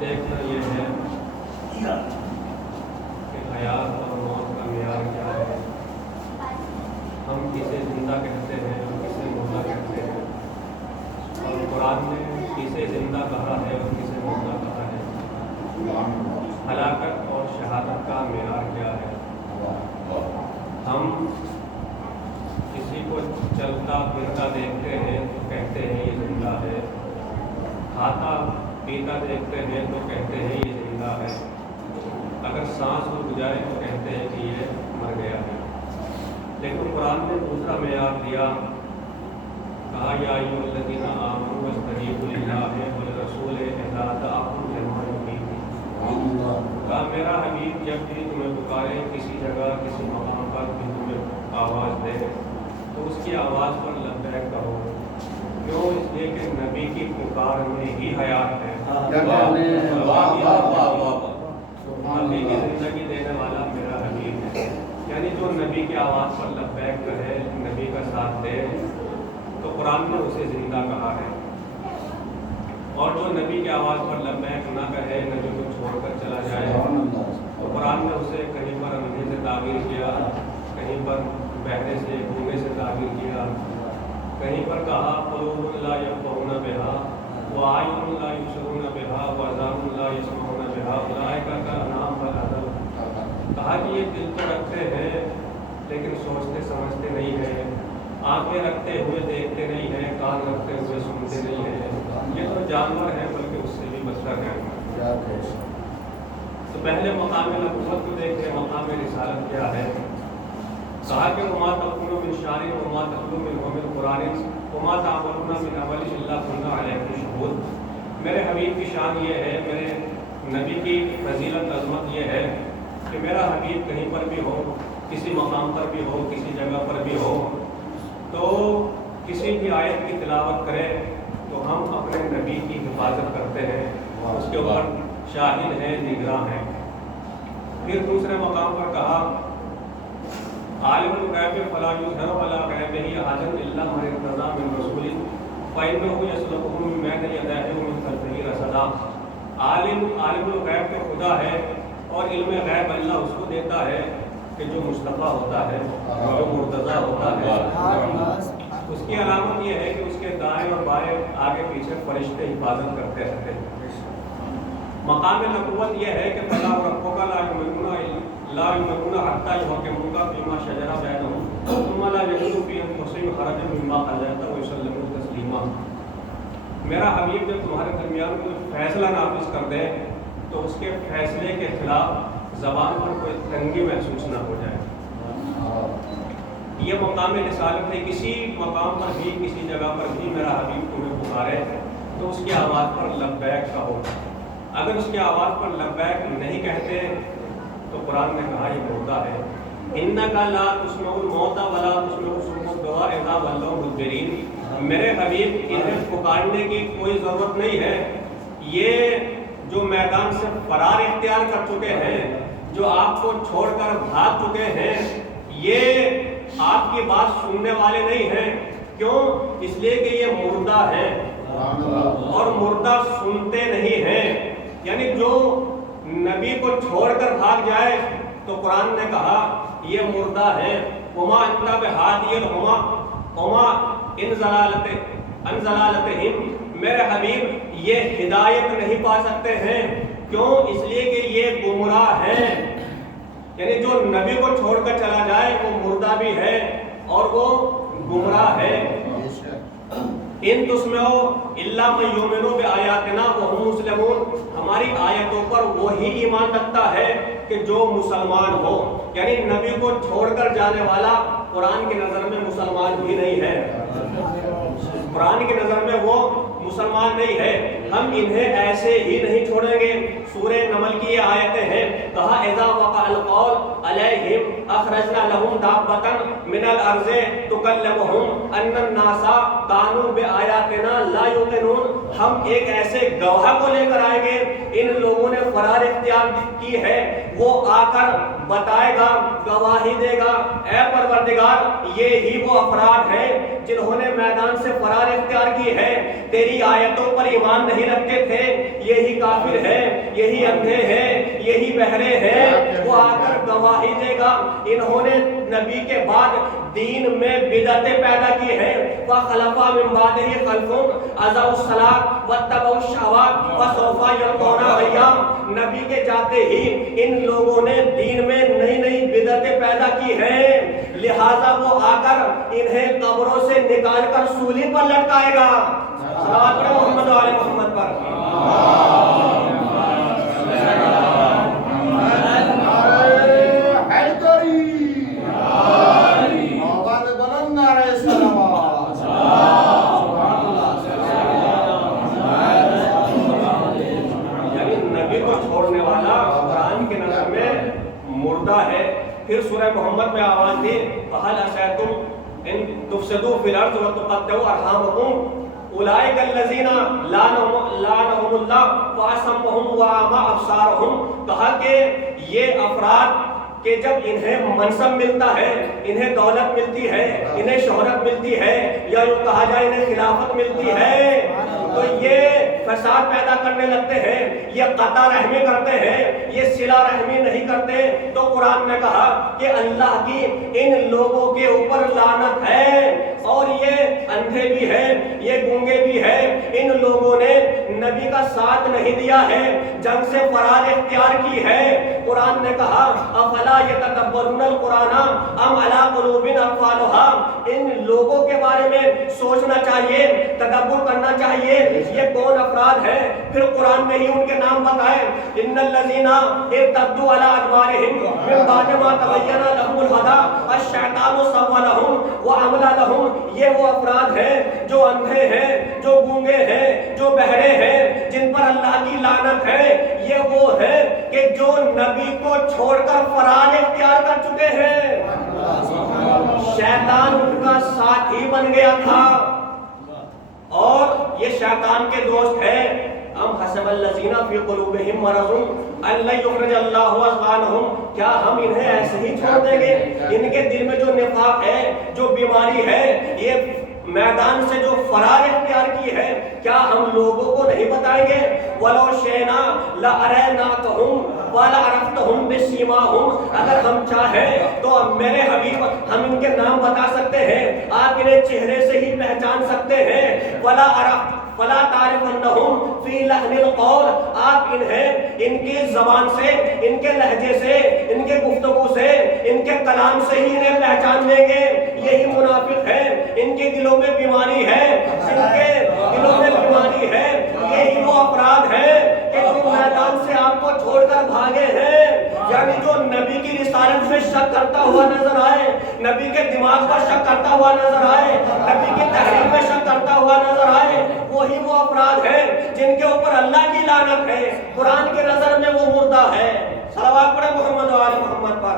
دیکھنا یہ ہے کہ حیات اور موت کا معیار کیا ہے. ہم کسے زندہ کہتے ہیں اور کسے مردہ کہتے ہیں, اور قرآن نے کسے زندہ کہا ہے اور کسے مردہ کہا ہے. ہلاکت اور شہادت کا معیار کیا ہے. ہم کسی کو چلتا پھرتا دیکھتے ہیں تو کہتے ہیں یہ زندہ ہے, کھاتا پیتا دیکھتے ہیں تو کہتے ہیں یہ زندہ ہے, اگر سانس رک جائے تو کہتے ہیں کہ یہ مر گیا ہے. لیکن قرآن نے دوسرا معیار دیا, کہا یا ایھا الذین آمنوا استجیبوا للہ وللرسول اذا دعاکم لما یحییکم. کہا میرا حبیب جب بھی تمہیں پکارے کسی جگہ کسی مقام پر بھی تمہیں آواز دے تو اس کی آواز پر لبیک کہو. کیوں؟ اس لیے کہ نبی کی پکار میں ہی حیات ہے. نبی کی زندگی دینے والا میرا حبیب ہے. یعنی جو نبی کی آواز پر لبیک کہے, نبی کا ساتھ دے, تو قرآن نے اسے زندہ کہا ہے. اور جو نبی کی آواز پر لبیک نہ کہے, نبی کو چھوڑ کر چلا جائے, تو قرآن نے اسے کہیں پر اندھے سے تعبیر کیا, کہیں پر بہرے سے گونگے سے تعبیر کیا, کہیں پر کہا قلوب لا یفقہون بہا وأعین لا یبصرون بہا وآذان لا یسمعون بہا اولئک کالانعام بل اضل. کہا کہ یہ دل تو رکھتے ہیں لیکن سوچتے سمجھتے نہیں ہیں, آنکھیں رکھتے ہوئے دیکھتے نہیں ہیں, کان رکھتے ہوئے سنتے نہیں ہیں, یہ تو جانور ہیں بلکہ اس سے بھی بدتر ہیں. تو پہلے مقام نبوت کو دیکھیں, مقام رسالت کیا ہے. کہا کہ وما تکون من شعر وما تتلو منہ من قرآن وما تعملون من عمل الا كنا علیکم شہود. میرے حبیب کی شان یہ ہے, میرے نبی کی فضیلت عظمت یہ ہے کہ میرا حبیب کہیں پر بھی ہو, کسی مقام پر بھی ہو, کسی جگہ پر بھی ہو, تو کسی بھی آیت کی تلاوت کرے تو ہم اپنے نبی کی حفاظت کرتے ہیں, اس کے اوپر شاہد ہیں, نگراں ہیں. پھر دوسرے مقام پر کہا عالم الغیب فلا یظہر علی غیبہ احدا الا من ارتضی من رسول فإنہ یسلکہ من بین یدیہ ومن خلفہ رصدا. عالم الغیب تو خدا ہے, اور علم غیب اللہ اس کو دیتا ہے کہ جو مصطفیٰ ہوتا ہے, جو مرتضیٰ ہوتا ہے. اس کی علامت یہ ہے کہ اس کے دائیں اور بائیں آگے پیچھے فرشتے حفاظت کرتے رہتے ہیں. مقام نبوت یہ ہے کہ فلا وربک لا یؤمنون حتی یحکموک فیما شجر بینہم ثم لا یجدوا فی انفسہم حرجا مما قضیت ویسلموا تسلیما. میرا حبیب جب تمہارے درمیان کوئی فیصلہ نافذ کر دے تو اس کے فیصلے کے خلاف زبان پر کوئی تنگی محسوس نہ ہو جائے. یہ مقام رسالت ہے. کسی مقام پر بھی, کسی جگہ پر بھی میرا حبیب تمہیں پکارے تو اس کی آواز پر لبیک کہو. اگر اس کی آواز پر لبیک نہیں کہتے تو قرآن نے کہا یہ مردہ ہے. انک لا تسمع الموت ولا تسمع الصم الدعاء اذا ولوا مدبرین. میرے حبیب انہیں پکارنے کی کوئی ضرورت نہیں ہے. یہ جو میدان سے فرار اختیار کر چکے ہیں, جو آپ کو چھوڑ کر بھاگ چکے ہیں, یہ آپ کی بات سننے والے نہیں ہیں. کیوں؟ اس لیے کہ یہ مردہ ہیں اور مردہ سنتے نہیں ہیں. یعنی جو نبی کو چھوڑ کر بھاگ جائے تو قرآن نے کہا یہ مردہ ہیں. وما انت بہادی الہما وما ان ضلالتہم، میرے حبیب یہ ہدایت نہیں پا سکتے ہیں. کیوں؟ اس لیے کہ یہ گمراہ ہیں. یعنی جو نبی کو چھوڑ کر چلا جائے وہ مردہ بھی ہے اور وہ گمراہ ہے. ان تسمعوا الا من یؤمن بآیاتنا وهم مسلمون، ہماری آیتوں پر وہی ایمان رکھتا ہے کہ جو مسلمان ہو. یعنی نبی کو چھوڑ کر جانے والا قرآن کی نظر میں مسلمان بھی نہیں ہے. قرآن کی نظر میں وہ مسلمان نہیں ہے. ہم انہیں ایسے ہی نہیں چھوڑیں گے. سورہ نمل کی یہ آیتیں ہیں. کہا اذا وقع القول علیہم اخرجنا لهم دابة من الارض تکلمهم ان الناس كانوا بآیاتنا لا یوقنون. ہم ایک ایسے گواہ کو لے کر آئیں گے، ان لوگوں نے فرار اختیار کی ہے، وہ آ کر بتائے گا، گواہی دے گا اے پروردگار یہی وہ افراد ہیں جنہوں نے میدان سے فرار اختیار کی ہے، تیری آیتوں پر ایمان نہیں رکھتے تھے، یہی کافر ہے، یہی اندھے ہیں، یہی بہرے ہیں. وہ آ کر گواہی دے گا. انہوں نے نبی کے بعد دین میں بدعتیں پیدا کی ہیں. وَخَلَفَ مِن بَعْدِهِ خَلْفٌ أَضَاعُوا الصَّلَاةَ وَاتَّبَعُوا الشَّهَوَاتِ فَسَوْفَ يَلْقَوْنَ غَيًّا. نبی کے جاتے ہی ان لوگوں نے دین میں نئی نئی بدعتیں پیدا کی ہیں، لہٰذا وہ آ کر انہیں قبروں سے نکال کر سولی پر لٹکائے گا. صلوات پڑھیں محمد و آل محمد پر. ہے. پھر سورہ محمد میں آواز دی فَهَلْ عَسَیْتُمْ إِن تُفْسِدُوا فِي الْأَرْضِ وَتُقَطِّعُوا أَرْحَامَكُمْ أُولَٰئِکَ الَّذِینَ لَعَنَهُمُ اللَّهُ فَأَصَمَّهُمْ وَأَعْمَىٰ أَبْصَارَهُمْ. کہا کہ یہ افراد کہ جب انہیں منصب ملتا ہے، انہیں دولت ملتی ہے، انہیں شہرت ملتی ہے، یا یوں کہا جائے انہیں خلافت ملتی ہے، تو یہ فساد پیدا کرنے لگتے ہیں، یہ قطع رحمی کرتے ہیں، یہ صلہ رحمی نہیں کرتے. تو قرآن نے کہا کہ اللہ کی ان لوگوں کے اوپر لعنت ہے. اور یہ اندھے بھی ہیں، یہ گونگے بھی ہیں، ان لوگوں نے نبی کا ساتھ نہیں دیا ہے، جنگ سے فرار اختیار کی ہے. قرآن نے کہا افلا یتدبرون القرآن ام علی قلوب اقفالها. ان لوگوں کے بارے میں سوچنا چاہیے، تدبر کرنا چاہیے، یہ کون افراد ہیں. پھر قرآن نے ہی ان کے نام بتائے. ان الذین ارتدوا علی ادبارہم من بعد ما تبین لهم الہدی الشیطان سولهم واملی لهم. یہ وہ افراد ہیں جو اندھے ہیں، جو گونگے ہیں، جو بہرے ہیں، جن پر اللہ کی لعنت ہے. یہ وہ ہیں کہ جو نبی کو چھوڑ کر فرار اختیار کر چکے ہیں. شیطان ان کا ساتھی بن گیا تھا اور یہ شیطان کے دوست ہیں. ام حسب الذین فی قلوبہم مرض ان لن یخرج اللہ اضغانہم. کیا ہم انہیں ایسے ہی چھوڑ دیں گے؟ ان کے دل میں جو نفاق ہے، جو بیماری ہے، یہ میدان سے جو فرار اختیار کی ہے، کیا ہم لوگوں کو نہیں بتائیں گے؟ وَلَوْ شِئْنَا لَأَرَيْنَاكَهُمْ وَلَعَرَفْتَهُمْ بِسِیمَاهُمْ. اگر ہم چاہیں تو میرے حبیب ہم ان کے نام بتا سکتے ہیں، آپ انہیں چہرے سے ہی پہچان سکتے ہیں. فَلَا تَعْرِفَنَّهُمْ فِي لَحْنِ الْقَوْلِ. آپ انہیں ان کی زبان سے، ان کے لہجے سے، ان کے گفتگو سے، ان کے کلام سے ہی انہیں پہچان لیں گے. یہی منافق ہے، ان کے دلوں میں بیماری ہے، ان کے دلوں میں بیماری ہے. یہی وہ افراد ہیں کہ جو میدان سے آپ کو چھوڑ کر بھاگے ہیں. یعنی جو نبی کی رسالت میں شک کرتا ہوا نظر آئے، نبی کے دماغ پر شک کرتا ہوا نظر آئے، نبی کی تحریر میں شک کرتا ہوا نظر آئے، وہی وہ افراد ہیں جن کے اوپر اللہ کی لعنت ہے. قرآن کی نظر میں وہ مردہ ہے. صلوات پڑھیں محمد و آل محمد پر.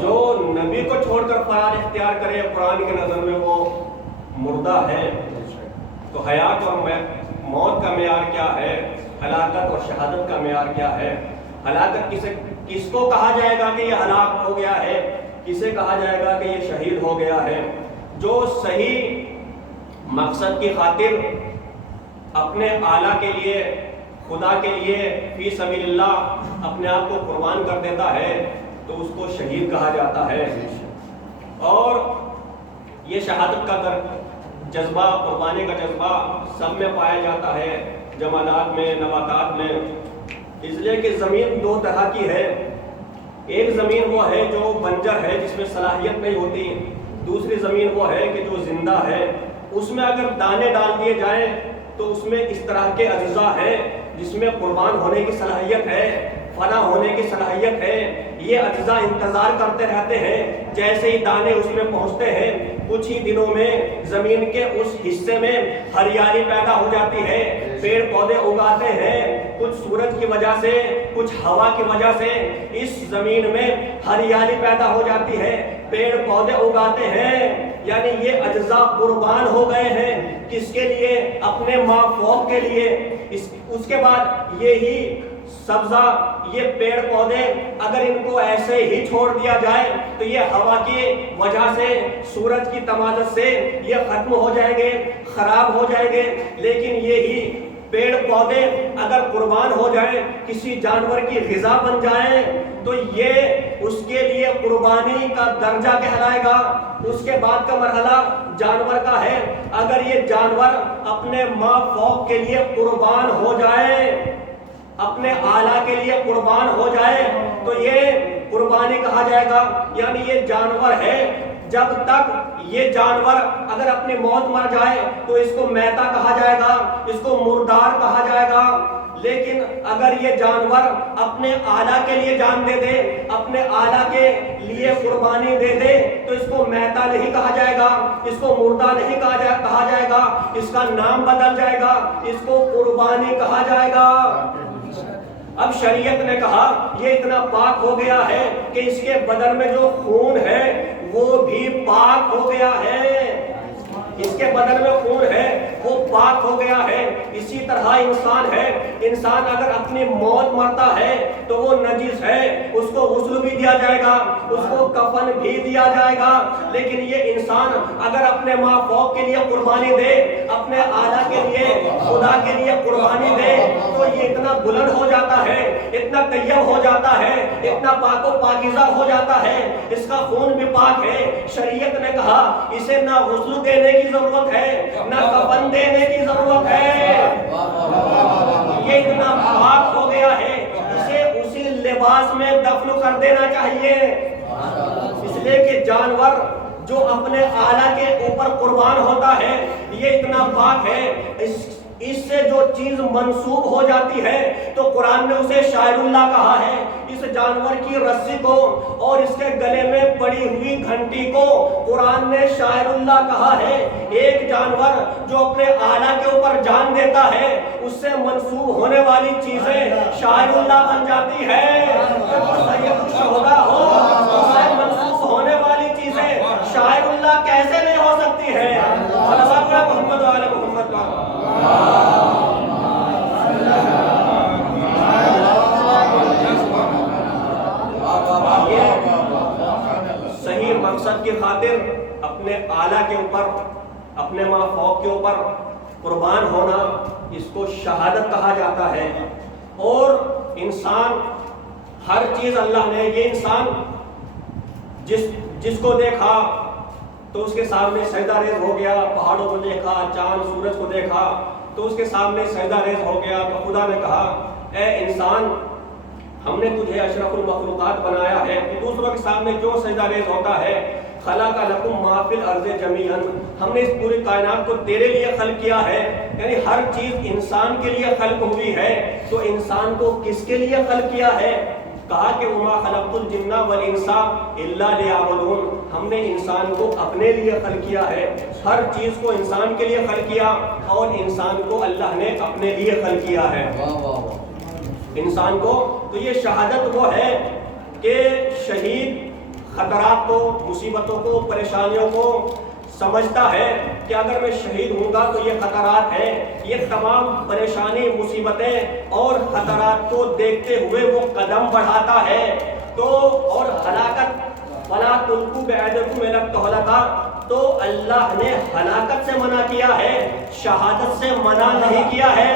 جو نبی کو چھوڑ کر فرار اختیار کرے قرآن کی نظر میں وہ مردہ ہے. تو حیات اور موت کا معیار کیا ہے، ہلاکت اور شہادت کا معیار کیا ہے؟ ہلاکت کس کو کہا جائے گا کہ یہ ہلاک ہو گیا ہے، کسے کہا جائے گا کہ یہ شہید ہو گیا ہے؟ جو صحیح مقصد کی خاطر اپنے اعلیٰ کے لیے، خدا کے لیے فی سبیل اللہ اپنے آپ کو قربان کر دیتا ہے تو اس کو شہید کہا جاتا ہے۔ اور یہ شہادت کا جذبہ، قربانی کا جذبہ سب میں پایا جاتا ہے، جمادات میں، نباتات میں، اس لیے کہ زمین دو طرح کی ہے۔ ایک زمین وہ ہے جو بنجر ہے، جس میں صلاحیت نہیں ہوتی، دوسری زمین وہ ہے کہ جو زندہ ہے، اس میں اگر دانے ڈال دیے جائیں تو اس میں اس طرح کے اجزاء ہیں جس میں قربان ہونے کی صلاحیت ہے، فنا ہونے کی صلاحیت ہے۔ یہ اجزاء انتظار کرتے رہتے ہیں، جیسے ہی دانے اس میں پہنچتے ہیں کچھ ہی دنوں میں زمین کے اس حصے میں ہریالی پیدا ہو جاتی ہے، پیڑ پودے اگاتے ہیں، کچھ سورج کی وجہ سے، کچھ ہوا کی وجہ سے اس زمین میں ہریالی پیدا ہو جاتی ہے، پیڑ پودے اگاتے ہیں، یعنی یہ اجزاء قربان ہو گئے ہیں۔ کس کے لیے؟ اپنے ماں فوق کے لیے۔ اس کے بعد یہی سبزہ، یہ پیڑ پودے اگر ان کو ایسے ہی چھوڑ دیا جائے تو یہ ہوا کی وجہ سے، سورج کی تمازت سے یہ ختم ہو جائیں گے، خراب ہو جائیں گے۔ لیکن یہی پیڑ پودے اگر قربان ہو جائیں، کسی جانور کی غذا بن جائیں، تو یہ اس کے لیے قربانی کا درجہ کہلائے گا۔ اس کے بعد کا مرحلہ جانور کا ہے۔ اگر یہ جانور اپنے ماں فوق کے لیے قربان ہو جائے، اپنے اعلیٰ کے لیے قربان ہو جائے، تو یہ قربانی کہا جائے گا۔ یعنی یہ جانور ہے، جب تک یہ جانور اگر اپنی موت مر جائے تو اس کو میتا کہا جائے گا، اس کو مردار کہا جائے گا۔ لیکن اگر یہ جانور اپنے اعلیٰ کے لیے جان دے دے، اپنے اعلیٰ کے لیے قربانی دے دے، تو اس کو میتا نہیں کہا جائے گا، اس کو مردہ نہیں کہا جائے گا، اس کا نام بدل جائے گا، اس کو قربانی کہا جائے گا۔ اب شریعت نے کہا یہ اتنا پاک ہو گیا ہے کہ اس کے بدن میں جو خون ہے وہ بھی پاک ہو گیا ہے، اس کے بدن میں خون ہے وہ پاک ہو گیا ہے۔ اسی طرح انسان ہے، انسان اگر اپنی موت مرتا ہے تو وہ نجس ہے، اس کو غسل بھی دیا جائے گا، اس کو کفن بھی دیا جائے گا۔ لیکن یہ انسان اگر اپنے ماں فوق کے لیے قربانی دے، اپنے اعلیٰ کے لیے، خدا کے لیے قربانی دے، تو یہ اتنا بلند ہو جاتا ہے، اتنا طیب ہو جاتا ہے، اتنا پاک و پاکیزہ ہو جاتا ہے، اس کا خون بھی پاک ہے۔ شریعت نے کہا اسے نہ غسل دینے کی ضرورت ہے، نہ کفن دینے کی ضرورت ہے، یہ اتنا پاک ہو گیا ہے، اسے اسی لباس میں دفن کر دینا چاہیے۔ اس لیے کہ جانور جو اپنے اعلیٰ کے اوپر قربان ہوتا ہے یہ اتنا پاک ہے، اس سے جو چیز منسوب ہو جاتی ہے تو قرآن نے اسے شاعر اللہ کہا ہے۔ اس جانور کی رسی کو اور اس کے گلے میں پڑی ہوئی گھنٹی کو قرآن نے شاعر اللہ کہا ہے۔ ایک جانور جو اپنے اعلیٰ کے اوپر جان دیتا ہے اس سے منسوب ہونے والی چیزیں شاعر اللہ بن جاتی ہے۔ سید الشہداء ہو، اس سے منسوب ہونے والی چیزیں شاعر اللہ کیسے نہیں ہو سکتی ہے؟ محمد وعلی محمد صحیح مقصد کی خاطر اپنے اعلیٰ کے اوپر، اپنے ماں فوق کے اوپر قربان ہونا، اس کو شہادت کہا جاتا ہے۔ اور انسان ہر چیز اللہ نے، یہ انسان جس کو دیکھا تو اس کے سامنے سجدہ ریز ہو گیا، پہاڑوں کو دیکھا، چاند سورج کو دیکھا تو اس کے سامنے سجدہ ریز ہو گیا، تو خدا نے کہا اے انسان ہم نے تجھے اشرف المخلوقات بنایا ہے، تو دوسروں کے سامنے جو سجدہ ریز ہوتا ہے، خلق لکم ما فی الارض جمیعا، ہم نے اس پوری کائنات کو تیرے لیے خلق کیا ہے، یعنی ہر چیز انسان کے لیے خلق ہوئی ہے، تو انسان کو کس کے لیے خلق کیا ہے؟ کہا کہ وما خلقت الجن والانس الا لیعبدون، ہم نے انسان کو اپنے لیے خلق کیا ہے، ہر چیز کو انسان کے لیے خلق کیا اور انسان کو اللہ نے اپنے لیے خلق کیا ہے۔ انسان کو تو یہ شہادت وہ ہے کہ شہید خطرات کو، مصیبتوں کو، پریشانیوں کو سمجھتا ہے کہ اگر میں شہید ہوں گا تو یہ خطرات ہیں، یہ تمام پریشانی، مصیبتیں اور خطرات کو دیکھتے ہوئے وہ قدم بڑھاتا ہے تو اور ہلاکت وَلَا تُلْقُوا بِأَيْدِيكُمْ إِلَى التَّهْلُكَةِ، تو اللہ نے ہلاکت سے منع کیا ہے، شہادت سے منع نہیں کیا ہے۔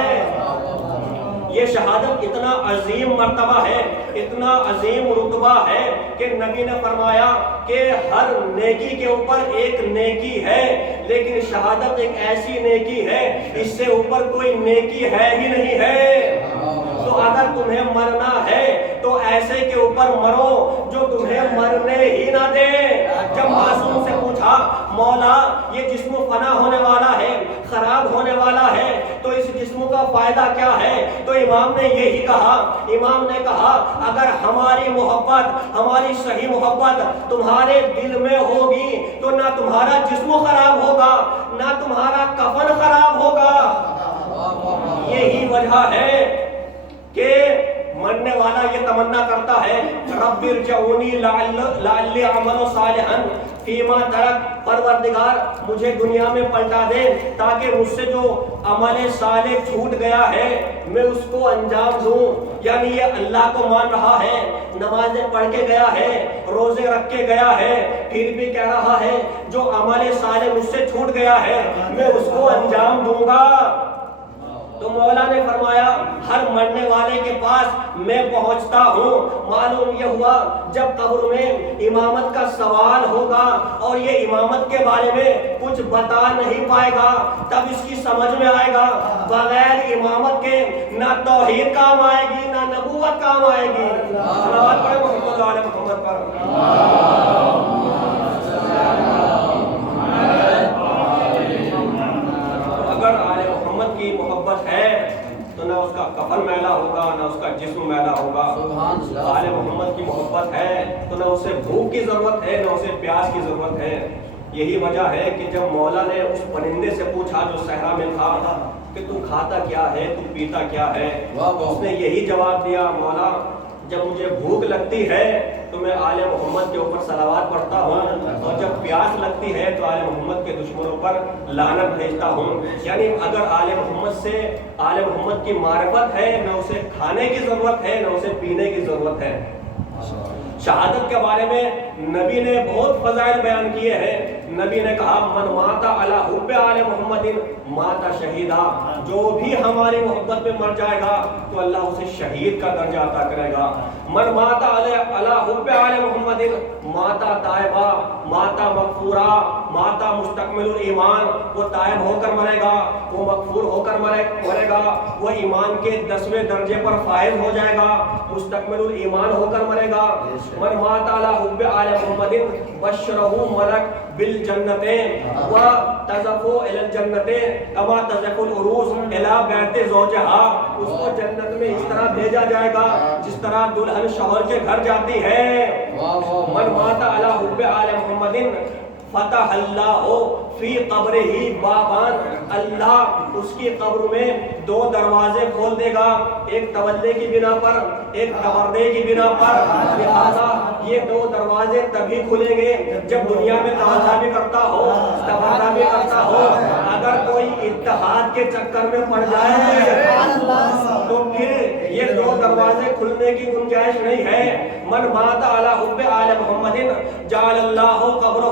یہ شہادت اتنا عظیم مرتبہ ہے، اتنا عظیم رتبہ ہے کہ نبی نے فرمایا کہ ہر نیکی کے اوپر ایک نیکی ہے، لیکن شہادت ایک ایسی نیکی ہے اس سے اوپر کوئی نیکی ہے ہی نہیں ہے۔ تو اگر تمہیں مرنا ہے تو ایسے کے اوپر مرو جو تمہیں مرنے ہی نہ دے۔ جب معصوم سے پوچھا مولا یہ جسم فنا ہونے والا ہے، خراب ہونے والا ہے، تو اس جسم کا فائدہ کیا ہے؟ تو امام نے یہی کہا، امام نے کہا اگر ہماری محبت، ہماری صحیح محبت تمہارے دل میں ہوگی تو نہ تمہارا جسم خراب ہوگا، نہ تمہارا کفن خراب ہوگا۔ یہی وجہ ہے کہ مرنے والا یہ تمنا کرتا ہے رب ارجعونی لعلی اعمل صالحا فیما ترک، پروردگار مجھے دنیا میں پلٹا دے تاکہ مجھ سے جو عمل صالح چھوٹ گیا ہے میں اس کو انجام دوں۔ یعنی یہ اللہ کو مان رہا ہے، نمازیں پڑھ کے گیا ہے، روزے رکھ کے گیا ہے، پھر بھی کہہ رہا ہے جو عمل صالح مجھ سے چھوٹ گیا ہے میں اس کو انجام دوں گا۔ تو مولا نے فرمایا ہر مرنے والے کے پاس میں پہنچتا ہوں۔ معلوم یہ ہوا جب قبر میں امامت کا سوال ہوگا اور یہ امامت کے بارے میں کچھ بتا نہیں پائے گا، تب اس کی سمجھ میں آئے گا بغیر امامت کے نہ توحید کام آئے گی نہ نبوت کام آئے گی۔ صلوات پڑھیں محمد و آل محمد پر۔ اگر آل محمد کی محبت ہے تو نہ اس کا کفن میلا ہوگا نہ اس کا جسم میلا ہوگا۔ آل محمد کی محبت ہے تو نہ اسے بھوک کی ضرورت ہے نہ اسے پیاس کی ضرورت ہے۔ یہی وجہ ہے کہ جب مولا نے اس پرندے سے پوچھا جو صحرا میں تھا کہ تو کھاتا کیا ہے، تو پیتا کیا ہے، اس نے یہی جواب دیا مولا جب مجھے بھوک لگتی ہے تو میں آل محمد کے اوپر صلوات پڑھتا ہوں، اور جب پیاس لگتی ہے تو آل محمد کے دشمنوں پر لعنت بھیجتا ہوں۔ یعنی اگر آل محمد سے آل محمد کی معرفت ہے نہ اسے کھانے کی ضرورت ہے نہ اسے پینے کی ضرورت ہے۔ شہادت کے بارے میں نبی نے بہت فضائل بیان کیے ہیں۔ نبی نے کہا من مات علی حب آل محمد مات شہیدا، جو بھی ہماری محبت میں مر جائے گا تو اللہ اسے شہید کا درجہ عطا کرے گا۔ من مات علی حب آل محمد ماتا تائبہ ماتا مغفورا ماتا مستکمل الایمان، وہ تائب ہو کر مرے گا، وہ مغفور ہو کر مرے گا، وہ ایمان کے 10ویں درجے پر فائز ہو جائے گا، مستکمل الایمان ہو کر مرے گا۔ من مات علی حب آل محمد بشرہ ملک بالجنت و تزفو الی الجنت کما تزفو العروس الی بیت زوجہا، اس کو جنت میں اس طرح بھیجا جائے گا جس طرح دلہن شوہر کے گھر جاتی ہے۔ من مات علی حب آل محمد فتح اللہ فی قبر ہی بابان، اللہ اس کی قبر میں 2 دروازے کھول دے گا، ایک تولے کی بنا پر ایک تبردے کی بنا پر۔ لہذا یہ 2 دروازے تبھی کھلیں گے جب دنیا میں تولہ بھی کرتا ہو تبردہ بھی کرتا ہو۔ اگر کوئی اتحاد کے چکر میں پڑ جائے تو پھر یہ 2 دروازے کھلنے کی گنجائش نہیں ہے۔ من مات علی حب آل محمد جعل اللہ قبرہ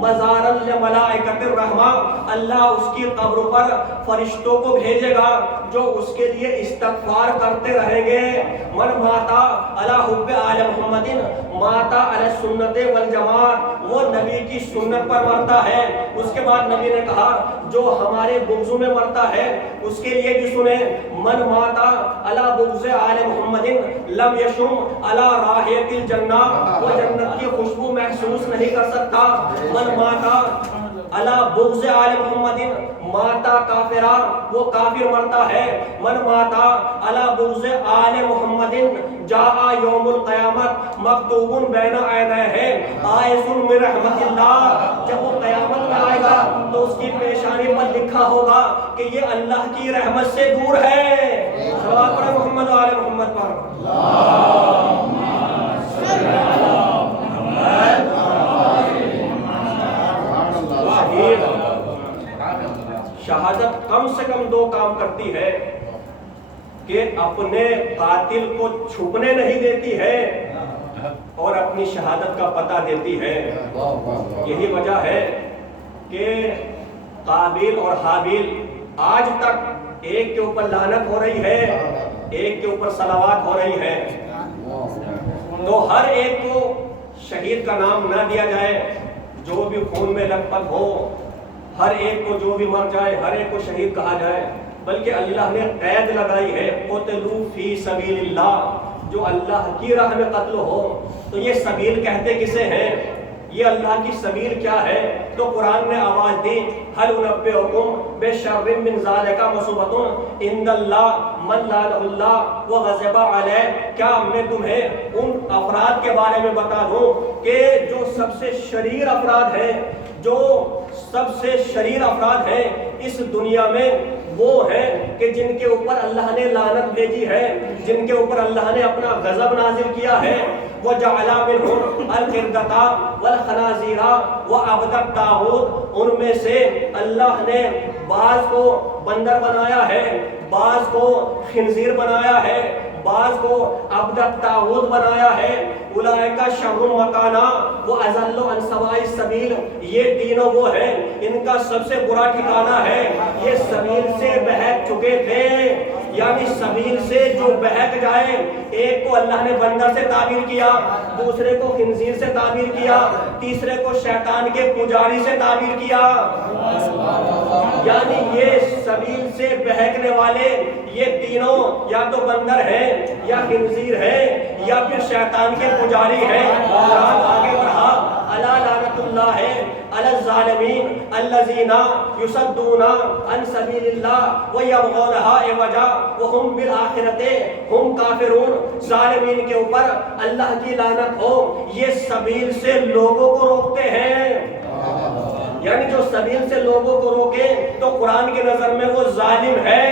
مزارا لملائکۃ الرحمہ، اللہ اس کی قبر پر فرشتوں کو بھیجے گا جو اس کے لیے استغفار کرتے رہیں گے۔ من ماتا علی حب آل محمد ماتا علی سنت والجماعت، وہ نبی کی سنت پر مرتا ہے۔ اس کے بعد نبی نے کہا جو ہمارے بغض میں مرتا ہے اس کے لیے بھی سنیں، من ماتا علی بغض آل محمد لم یشم علی رائحۃ الجنہ، وہ جنت کی خوشبو محسوس نہیں کر سکتا۔ من ماتا علی بغض آل محمد ماتا کافرا، وہ کافر مرتا ہے۔ من ماتا علی بغض آل محمد جاء یوم القیامت مکتوب بین عینیہ آئس من رحمت اللہ، جب وہ قیامت میں آئے گا تو اس کی پیشانی پر لکھا ہوگا کہ یہ اللہ کی رحمت سے دور ہے۔ صلوات پڑھیں محمد و آل محمد پر۔ شہادت کم سے کم دو کام کرتی ہے کہ اپنے قاتل کو چھپنے نہیں دیتی ہے اور اپنی شہادت کا پتہ دیتی ہے۔ یہی وجہ ہے کہ قابیل اور حابیل آج تک ایک کے اوپر لعنت ہو رہی ہے، ایک کے اوپر صلوات ہو رہی ہے۔ تو ہر ایک کو شہید کا نام نہ دیا جائے، جو بھی خون میں لت پت ہو، ہر ایک کو جو بھی مر جائے ہر ایک کو شہید کہا جائے، بلکہ اللہ نے قید لگائی ہے قتلوا فی سبیل اللہ، جو اللہ کی راہ میں قتل ہو۔ تو یہ سبیل کہتے کسے ہیں؟ یہ اللہ کی سبیل کیا ہے؟ تو قرآن نے آواز دی هل انبئکم بشر من ذلک مثوبۃ عند اللہ من لعنہ اللہ وغضب علیہ، کیا میں تمہیں ان افراد کے بارے میں بتا دوں کہ جو سب سے شریر افراد ہیں، جو سب سے شریر افراد ہیں اس دنیا میں، وہ ہیں کہ جن کے اوپر اللہ نے لعنت بھیجی ہے، جن کے اوپر اللہ نے اپنا غضب نازل کیا ہے۔ وَجَعَلَ مِنْهُمْ الْقِرْدَةَ وَالْخَنَازِيرَ وَعَبْدَ الطَّاغُوتَ، ان میں سے اللہ نے بعض کو بندر بنایا ہے، بعض کو خنزیر بنایا ہے، بعض کو عبد الطاغوت بنایا ہے۔ اولئک شر مکانا واضل عن سواء السبیل، یہ تینوں وہ ہیں ان کا سب سے برا ٹھکانہ ہے، یہ سبیل سے بہک چکے تھے۔ یعنی سبیل سے جو بہک جائے، ایک کو اللہ نے بندر سے تعبیر کیا، دوسرے کو خنزیر سے تعبیر کیا، تیسرے کو شیطان کے پجاری سے تعبیر کیا۔ یعنی یہ سبیل سے بہکنے والے یہ تینوں یا تو بندر ہیں یا خنزیر ہیں یا پھر شیطان کے پجاری ہیں۔ قرآن آگے بڑھا الا لعنۃ اللہ علی الظالمین الذین یصدون عن سبیل اللہ ویبغونها عوجا وهم بالآخرۃ هم کافرون، ظالمین کے اوپر اللہ کی لعنت ہو، یہ سبیل سے لوگوں کو روکتے ہیں۔ یعنی جو سبیل سے لوگوں کو روکے تو قرآن کی نظر میں وہ ظالم ہے۔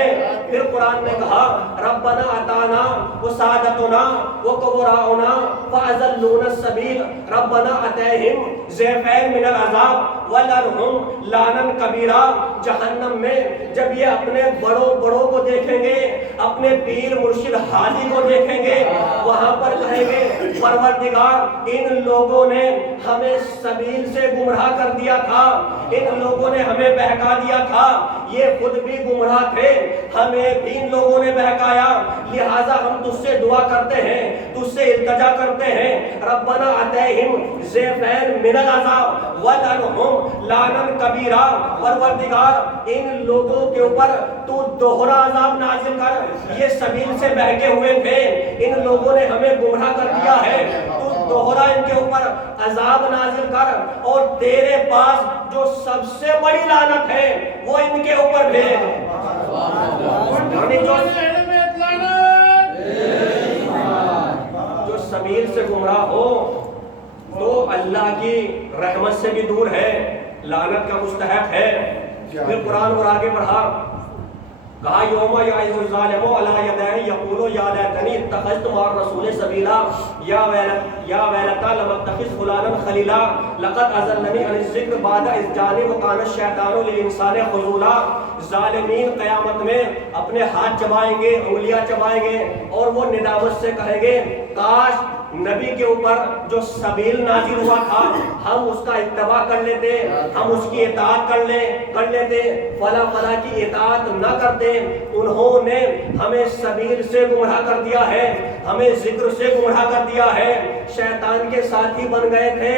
پھر قرآن نے کہا ربنا اتانا وسادتنا وکبراؤنا فاضلونا السبیل ربنا اتیہم ضعفین من العذاب ولعنہم لعنا کبیرا۔ جہنم میں جب یہ اپنے بڑوں کو دیکھیں گے، اپنے پیر مرشد حادی کو دیکھیں گے، وہاں پر کہیں گے پروردگار ان لوگوں نے ہمیں سبیل سے گمراہ کر دیا تھا، ان لوگوں نے ہمیں بہکا دیا تھا، یہ خود بھی گمراہ تھے، ہمیں بھی ان لوگوں نے بہکایا، لہٰذا ہم تجھ سے دعا کرتے ہیں، تجھ سے التجا کرتے ہیں ربنا اتیہم ضعفین من العذاب ولعنہم لعنا کبیرا۔ پروردگار ان لوگوں کے اوپر تو دوہرا عذاب نازل کر، یہ سبیل سے بہکے ہوئے تھے، ان لوگوں نے ہمیں گمراہ کر دیا ہے، تو دوہرا ان کے اوپر عذاب نازل کر، اور تیرے پاس جو سب سے بڑی لعنت ہے وہ ان کے اوپر بھیج۔ جو سبیل سے گمراہ ہو تو اللہ کی رحمت سے بھی دور ہے، لعنت کا مستحق ہے۔ پھر قرآن اور آگے بڑھا کہا یوم یعض الظالم علی یدیہ یقول یا لیتنی اتخذت مع الرسول سبیلا یا ویلتا لم اتخذ فلانا خلیلا لقد اضلنی عن الذکر بعد اذ جاءنی وکان الشیطان للانسان خذولا۔ ظالمین قیامت میں اپنے ہاتھ چبائیں گے، انگلیاں چبائیں گے، اور وہ ندامت سے کہیں گے کاش نبی کے اوپر جو سبیل نازل ہوا تھا ہم اس کا اتباع کر لیتے، ہم اس کی اطاعت کر لیتے، فلاں کی اطاعت نہ کرتے، انہوں نے ہمیں سبیل سے گمراہ کر دیا ہے، ہمیں ذکر سے گمراہ کر دیا ہے، شیطان کے ساتھی بن گئے تھے۔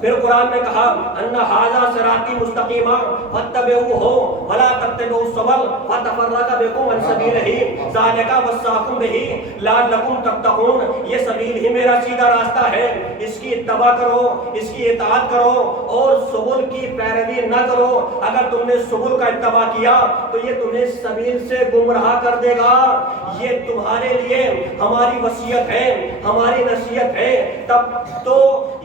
پھر قرآن نے کہا ان ھذا صراطی مستقیما فاتبعوہ ولا تتبعوا السبل فتفرق بکم عن سبیلہ ذلک وصاکم بہ لعلکم تتقون۔ یہ سبیل ہی میرا سیدھا راستہ ہے، اس کی اتباع کرو، اس کی اطاعت کرو، اور سبل کی پیروی نہ کرو۔ اگر تم نے سبل کا اتباع کیا تو یہ تمہیں سبیل سے گمراہ کر دے گا۔ یہ تمہارے لیے ہماری وصیت ہے، ہماری نصیحت ہے۔ تب تو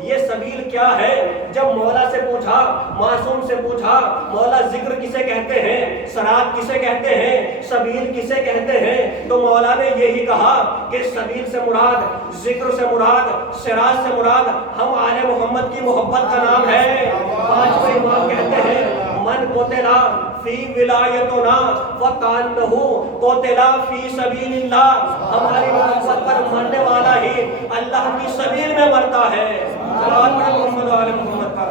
یہ سبیل کیا ہے؟ جب مولا سے پوچھا، معصوم سے پوچھا مولا ذکر کسے کہتے ہیں، صراط کسے کہتے ہیں، سبیل کسے کہتے ہیں، تو مولا نے یہی کہا کہ سبیل سے مراد، ذکر سے مراد، صراط سے مراد ہم آل محمد کی محبت کا نام ہے۔ پانچویں امام کہتے ہیں من قتلا فی ولایتنا فکانہ قتلا فی سبیل اللہ، ہماری محبت پر مرنے والا ہی اللہ کی سبیل میں مرتا ہے۔ صلوات پڑھیں محمد و آل محمد پر۔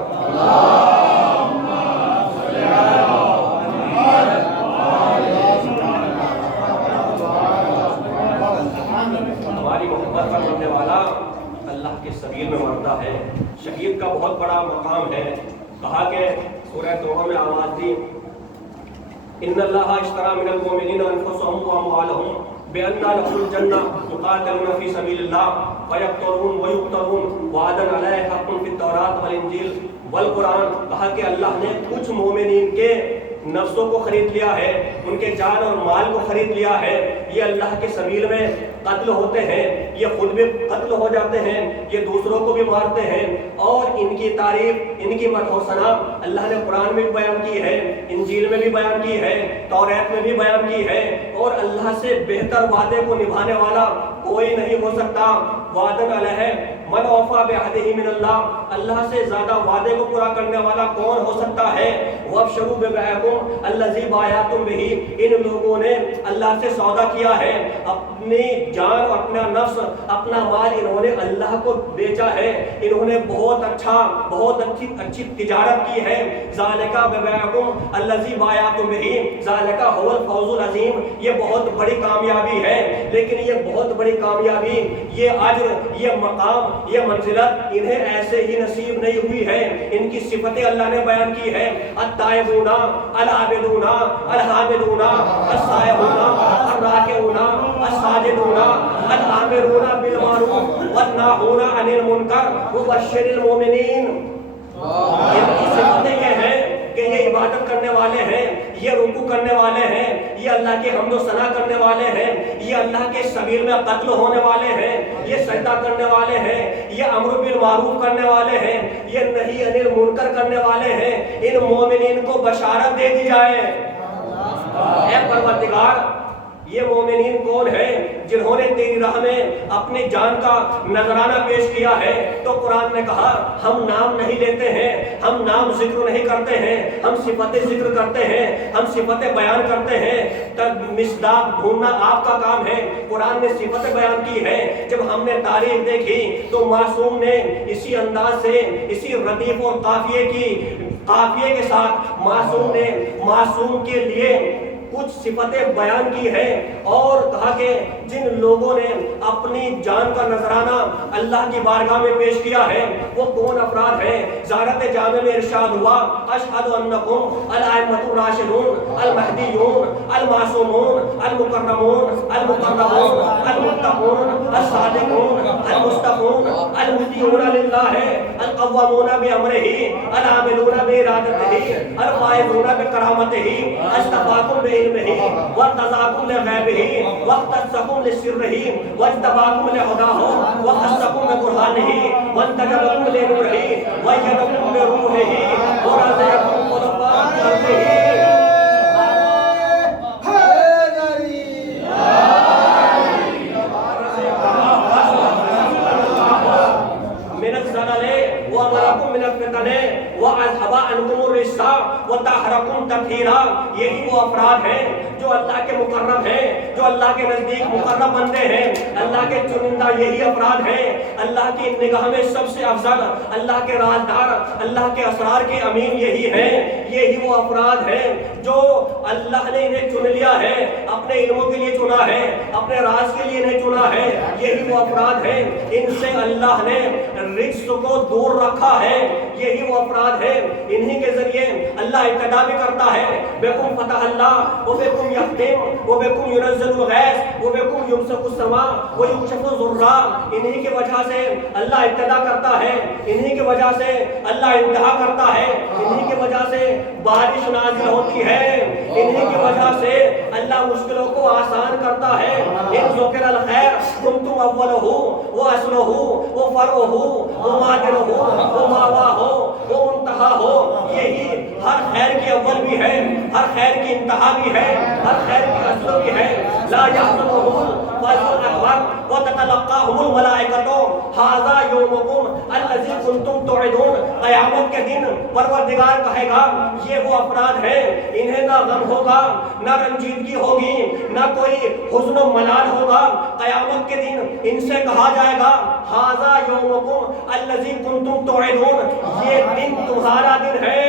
ہماری محبت پر مرنے والا اللہ کے سبیل میں مرتا ہے۔ شہید کا بہت بڑا مقام ہے۔ کہا کہ سورہ توبہ میں آواز دی، ان اللہ اشترى من المؤمنین انفسهم واموالهم بان لهم الجنہ یقاتلون فی سبیل اللہ فیقتلون ویقتلون وعدا علیہ حق فی التوراۃ والانجیل والقرآن۔ کہا کہ اللہ نے کچھ مومنین کے نفسوں کو خرید لیا ہے، ان کے جان اور مال کو خرید لیا ہے، یہ اللہ کے سبیل میں قتل ہوتے ہیں، یہ خود بھی قتل ہو جاتے ہیں، یہ دوسروں کو بھی مارتے ہیں، اور ان کی تعریف، ان کی مدح و ثنا اللہ نے قرآن میں بھی بیان کی ہے، انجیل میں بھی بیان کی ہے، توریت میں بھی بیان کی ہے، اور اللہ سے بہتر وعدے کو نبھانے والا کوئی نہیں ہو سکتا۔ وعدن علیہ من اوفا بعہدہ من اللہ، اللہ سے زیادہ وعدے کو پورا کرنے والا کون ہو سکتا ہے؟ وابشروا ببیعکم الذی بایعتم بہ، ان لوگوں نے اللہ سے سودا کیا ہے، اپنی جان اور اپنا نفس، اپنا مال انہوں نے اللہ کو بیچا ہے، انہوں نے بہت اچھی تجارت کی ہے۔ ذالک ببیعکم الذی بایعتم بہ، ذالک هو الفوز العظیم، یہ بہت بڑی کامیابی ہے۔ لیکن یہ بہت بڑی کامیابی، یہ اجر، یہ مقام، یہ منزلت انہیں ایسے ہی نصیب نہیں ہوئی ہے، ان کی صفتیں اللہ نے بیان کی ہے۔ التائبون العابدون الحامدون السائحون الراکعون الساجدون الآمرون بالمعروف والناہون عن المنکر وبشر المؤمنین۔ ان کی صفتیں یہ ہیں کہ یہ عبادت کرنے والے ہیں، یہ رکوع کرنے والے ہیں، یہ اللہ کی حمد و ثنا کرنے والے ہیں، یہ اللہ کے سبیل میں قتل ہونے والے ہیں، یہ سجدہ کرنے والے ہیں، یہ امر بالمعروف کرنے والے ہیں، یہ نہی عن المنکر کرنے والے ہیں۔ ان مومنین کو بشارت دے دی جائے۔ اے پروردگار، یہ مومنین کون ہیں جنہوں نے تیری راہ میں اپنی جان کا نذرانہ پیش کیا ہے؟ تو قرآن نے کہا ہم نام نہیں لیتے ہیں، ہم نام ذکر نہیں کرتے ہیں، ہم صفتیں ذکر کرتے ہیں، ہم صفتیں بیان کرتے ہیں۔ تب مصداق ڈھونڈنا آپ کا کام ہے۔ قرآن نے صفتیں بیان کی ہے، جب ہم نے تاریخ دیکھی تو معصوم نے اسی انداز سے، اسی ردیف اور قافیے کے ساتھ معصوم نے معصوم کے لیے کچھ صفتیں بیان کی ہیں، اور کہا کہ جن لوگوں نے اپنی جان کا نذرانہ اللہ کی بارگاہ میں پیش کیا ہے وہ کون افراد ہیں؟ زیارت جامع میں ارشاد ہوا، اشہد انکم الائمۃ الراشدون المہدیون المعصومون المکرمون المقربون المتقون الصادقون المصطفون المطیعون للہ القوامون بامرہ العاملون بارادتہ الفائزون بکرامتہ اصطفاکم بعلمہ وارتضاکم لغیبہ واختصکم لسرہ واجتباکم لہداہ وخصکم ببرہانہ وانتجبکم لنورہ وایدکم بروحہ ورزقکم خلفاء ارضہ۔ یہی وہ افراد ہیں جو اللہ کے مقرب ہیں، جو اللہ کے نزدیک مقرب بندے ہیں، اللہ کے چنندہ یہی افراد ہیں، اللہ کی نگاہ میں سب سے افضل، اللہ کے رازدار، اللہ کے اسرار کے امین یہی ہیں۔ یہی وہ افراد ہیں جو اللہ نے انہیں چن لیا ہے، اپنے علموں کے لیے چنا ہے، اپنے راز کے لیے انہیں چنا ہے۔ یہی وہ افراد ہیں، ان سے اللہ نے رجس کو دور رکھا ہے۔ یہی وہ افراد ہیں، انہی کے ذریعے اللہ ابتدا بھی کرتا ہے، بکم فتح اللہ وبکم یختم وبکم ینزل الغیث وبکم یمسک السماء ویکشف الضر۔ انہی کی وجہ سے اللہ ابتدا کرتا ہے، انہی کی وجہ سے اللہ انتہا کرتا ہے، انہی کی وجہ سے بارش نازل ہوتی ہے، انہی کی وجہ سے اللہ مشکلوں کو آسان کرتا ہے۔ ان ذکر الخیر کنتم اولہ واصلہ وفرعہ ومعدنہ وماواہ ومنتہاہ۔ یہی ہر خیر کی اول بھی ہے، ہر خیر کی انتہا بھی ہے، ہر خیر کی اصل بھی ہے۔ لا يحزنهم الفزع الأكبر وتتلقاهم الملائكة هذا يومكم الذي كنتم توعدون۔ قیامت کے دن پروردگار کہے گا یہ وہ افراد ہیں انہیں نہ غم ہوگا، نہ رنجیدگی ہوگی، نہ کوئی حزن و ملال ہوگا۔ قیامت کے دن ان سے کہا جائے گا هذا يومكم الذي كنتم توعدون، یہ دن تمہارا دن ہے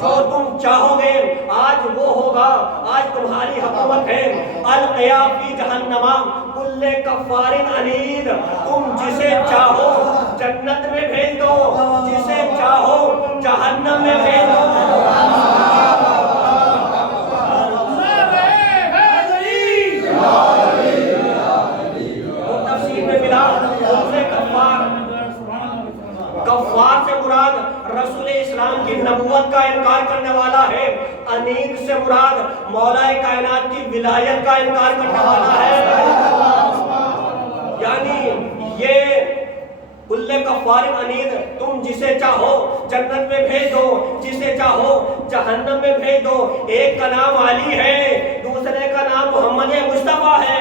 جو تم چاہو گے آج وہ ہوگا، آج تمہاری حکومت ہے۔ القیا فی جہنم کل کفار عنید، تم جسے چاہو جنت میں بھیج دو، جسے چاہو جہنم میں بھیج دو۔ تفسیر میں ملا کفار سے مراد رسول اسلام کی نبوت کا انکار کرنے والا ہے، انید سے مراد مولا کائنات کی ولایت کا انکار کرنے والا ہے۔ یعنی یہ کل کفار عنید، تم جسے چاہو جنت میں بھیج دو، جسے چاہو جہنم میں بھیج دو۔ ایک کا نام علی ہے، دوسرے کا نام محمد مصطفیٰ ہے۔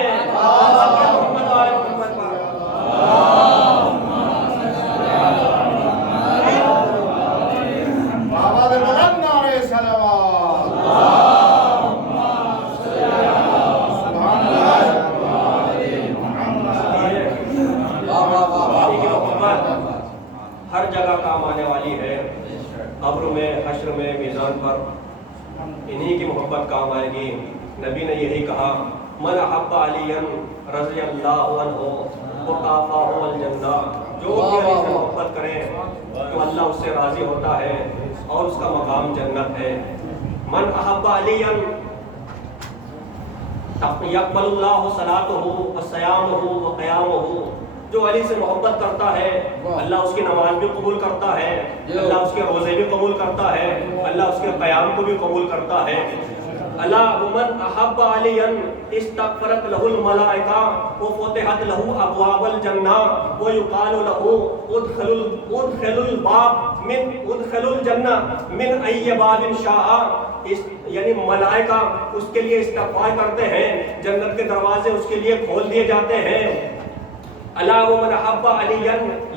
ہر جگہ کام آنے والی ہے، قبر میں، حشر میں، میزان پر انہی کی محبت کام آئے گی۔ نبی نے یہی کہا من احب علی رضی اللہ عنہ وقافہ الجنہ، جو بھی علی سے محبت کرے تو اللہ اس سے راضی ہوتا ہے اور اس کا مقام جنت ہے۔ من احب علی یقبل اللہ صلاتہ وصیامہ وقیامہ، جو علی سے محبت کرتا ہے اللہ اس کی نماز بھی قبول کرتا ہے، اللہ اس کے روزے بھی قبول کرتا ہے، اللہ اس کے قیام کو بھی قبول کرتا ہے۔ الا ومن احب علی استغفرت له الملائکہ وفتحت له ابواب الجنہ ویقال له ادخل الباب من ادخل الجنہ من ای باب شاء، یعنی ملائکہ اس کے لیے استغفار کرتے ہیں، جنت کے دروازے اس کے لیے کھول دیے جاتے ہیں۔ الا ومن احب علی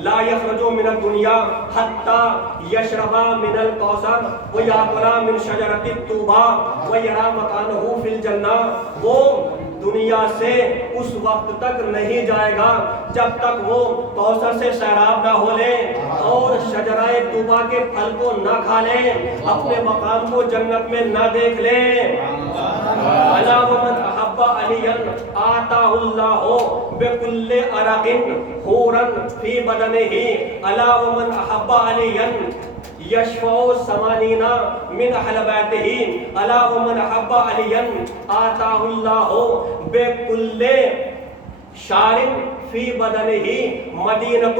لا یخرج من الدنیا حتی یشرب من الکوثر ویاکل من شجرۃ الطوبی ویری مکانہ فی الجنہ، وہ دنیا سے اس وقت تک نہیں جائے گا جب تک وہ کوثر سے سیراب نہ ہو لے اور شجرہ طوبیٰ کے پھل کو نہ کھا لے، اپنے مقام کو جنت میں نہ دیکھ لے۔ الا ومن احب علی آتاہ اللہ بکل عرق حورا فی بدنہ، الا ومن احب علی یشفع ثمانین من اہل بیتہ، الا ومن احب علی آتاہ اللہ بکل شعر فی بدنہ مدینۃ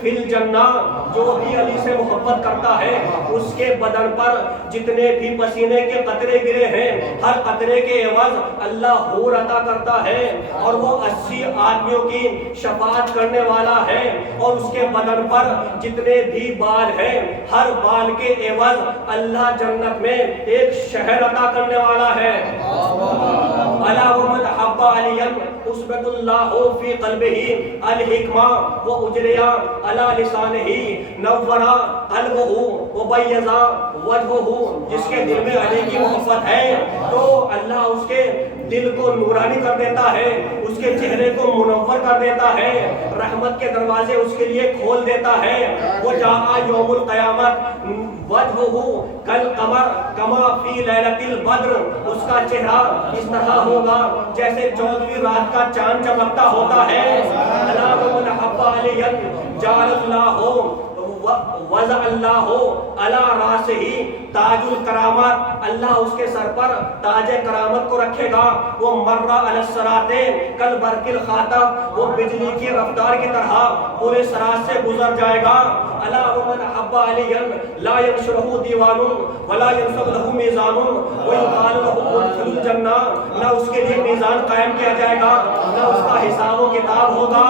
فی الجنہ، جو بھی علی سے محبت کرتا ہے اس کے بدن پر جتنے بھی پسینے کے قطرے گرے ہیں ہر قطرے کے عوض اللہ حور عطا کرتا ہے، اور وہ 80 آدمیوں کی شفاعت کرنے والا ہے، اور اس کے بدن پر جتنے بھی بال ہیں ہر بال کے عوض اللہ جنت میں ایک شہر عطا کرنے والا ہے۔ الا ومن احب علی اثبت اللہ فی قلبہ الحکمہ واجریا علی لسانہ نورا قلبہ وبیضا وجہہ، جس کے دل میں علی کی محبت ہے تو اللہ اس کے دل کو نورانی کر دیتا ہے، اس کے چہرے کو منور کر دیتا ہے، رحمت کے دروازے اس کے لیے کھول دیتا ہے۔ وہ جاء یوم القیامت وجہہ کالقمر کما فی لیلۃ البدر، اس کا چہرہ اس طرح ہوگا جیسے 14ویں رات کا چاند چمکتا ہوتا ہے۔ الا ومن احب علی جعل اللہ وضع اللہ علی راسہ تاج الکرامت، اللہ اس کے سر پر تاج کرامت کو رکھے گا۔ وہ مر علی الصراط کالبرق الخاطف، وہ بجلی کی رفتار کی طرح پورے صراط سے گزر جائے گا۔ الا ومن احب علی لا ینشرہ دیوان ولا ینصب له میزان ویقال له ادخل الجنہ، نہ اس کے لیے میزان قائم کیا جائے گا نہ اس کا حساب و کتاب ہوگا۔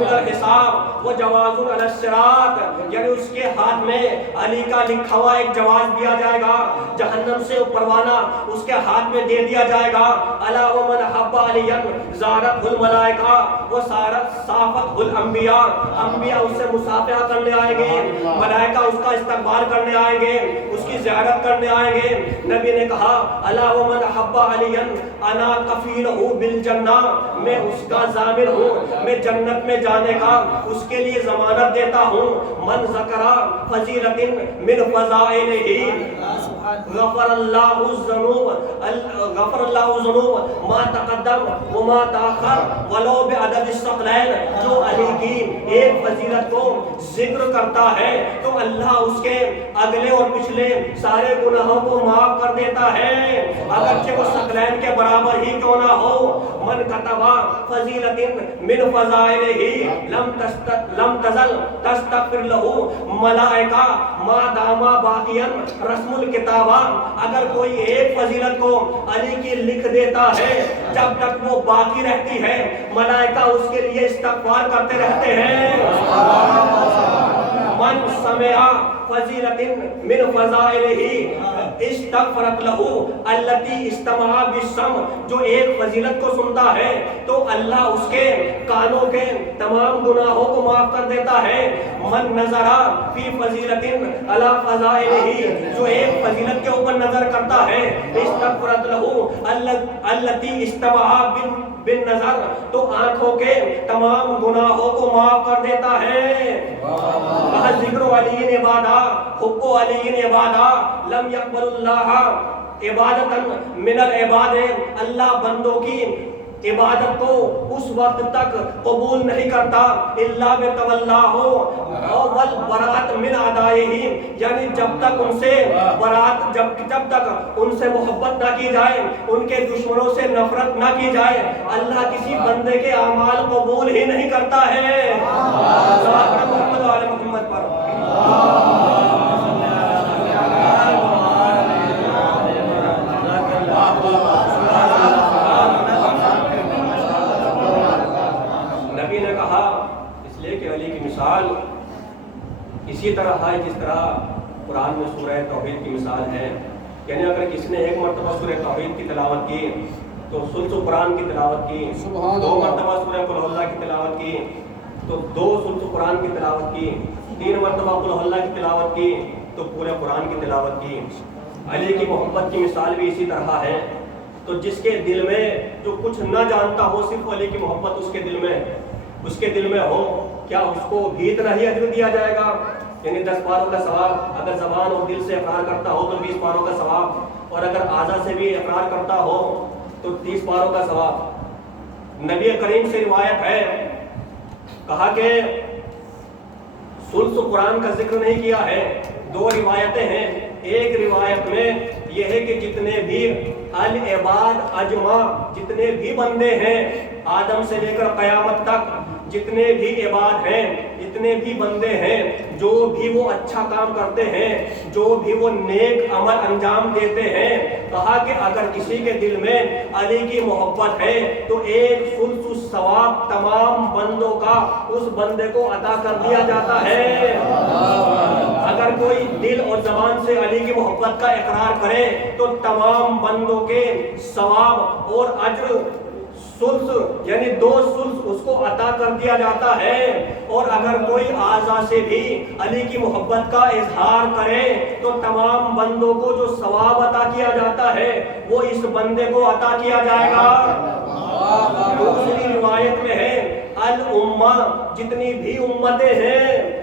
من الحساب وجواز علی الصراط، یعنی اس کے ہاتھ میں علی کا لکھا ہوا ایک جواز دیا جائے گا، جہنم سے پروانہ اس کے ہاتھ میں دے دیا جائے گا. الا ومن حب علیا زارت الملائکہ وصارت صافت الانبیاء، انبیاء اس سے مصافحہ کرنے آئیں گے، ملائکہ اس کا استقبال کرنے آئیں گے، اس کی زیارت کرنے آئیں گے. نبی نے کہا الا ومن حب علیا انا کفیلہ بالجنہ، میں اس کا ضامن ہوں، میں جنت میں جانے کا اس کے لیے ضمانت دیتا ہوں. من ذکر فضیلۃ من فضائلہ غفر اللہ الذنوب، غفر اللہ الذنوب ما تقدم وما تاخر ولو بعدد الثقلین، جو علی کی ایک فضیلت کو ذکر کرتا ہے تو اللہ اس کے اگلے اور پچھلے سارے گناہوں کو معاف کر دیتا ہے، اگرچہ وہ ثقلین کے برابر ہی کیوں نہ ہو. من کتب فضیلۃ من فضائلہ لم تزل تستغفر له ملائکہ ما دام باقیا رسم الکتابہ، اگر کوئی ایک فضیلت کو علی کی لکھ دیتا ہے جب تک وہ باقی رہتی ہے ملائکہ اس کے لیے استغفار کرتے رہتے ہیں. من سمع فضیلۃ من فضائلہ استغفرت لہ التی استمع بالسمع، جو ایک فضیلت کو سنتا ہے تو اللہ اس کے کانوں کے تمام گناہوں کو معاف کر دیتا ہے. من نظر فی فضیلۃ علی فضائلہ، جو ایک فضیلت کے اوپر نظر کرتا ہے استغفرت لہ التی استمع بالنظر، تو آنکھوں کے تمام گناہوں کو معاف کر دیتا ہے. ذکر علی عبادہ حب علی عبادہ لم یقبل اللہ عبادتا من العباد، اللہ بندوں کی عبادت کو اس وقت تک قبول نہیں کرتا الا بتولاہ والبراءۃ من اعدائہ، یعنی جب تک ان سے برات، جب تک ان سے محبت نہ کی جائے، ان کے دشمنوں سے نفرت نہ کی جائے، اللہ کسی بندے کے اعمال قبول ہی نہیں کرتا ہے. محمد و آل محمد پر نبی نے کہا، اس لیے کہ علی کی مثال اسی طرح ہے جس طرح قرآن میں سورہ توحید کی مثال ہے. یعنی اگر کسی نے ایک مرتبہ سورہ توحید کی تلاوت کی تو ثلث قرآن کی تلاوت کی، دو مرتبہ سورہ قل اللہ کی تلاوت کی تو دو ثلث قرآن کی تلاوت کی، تین مرتبہ قل اللہ کی تلاوت کی تو پورے قرآن کی تلاوت کی. علی کی محبت کی مثال بھی اسی طرح ہے. تو جس کے دل میں جو کچھ نہ جانتا ہو، صرف علی کی محبت اس کے دل میں ہو، کیا اس کو بھی اتنا ہی اجر دیا جائے گا؟ یعنی 10 پاروں کا ثواب اگر زبان اور دل سے اقرار کرتا ہو تو 20 پاروں کا ثواب، اور اگر اعضاء سے بھی اقرار کرتا ہو تو 30 پاروں کا ثواب. نبی کریم سے روایت ہے، کہا کہ ثلث قرآن کا ذکر نہیں کیا ہے. 2 روایتیں ہیں. ایک روایت میں یہ ہے کہ جتنے بھی العباد اجمع، جتنے بھی بندے ہیں آدم سے لے کر قیامت تک، جتنے بھی عباد ہیں، جتنے بھی بندے ہیں، جو بھی وہ اچھا کام کرتے ہیں، جو بھی وہ نیک عمل انجام دیتے ہیں، کہا کہ اگر کسی کے دل میں علی کی محبت ہے تو 1/3 ثواب تمام بندوں کا اس بندے کو عطا کر دیا جاتا ہے. اگر کوئی دل اور زبان سے علی کی محبت کا اقرار کرے تو تمام بندوں کے ثواب اور اجر ثلث یعنی 2/3 اس کو عطا کر دیا جاتا ہے. اور اگر کوئی اعضاء سے بھی علی کی محبت کا اظہار کرے تو تمام بندوں کو جو ثواب عطا کیا جاتا ہے وہ اس بندے کو عطا کیا جائے گا. دوسری روایت میں ہے الامہ، جتنی بھی امتیں ہیں،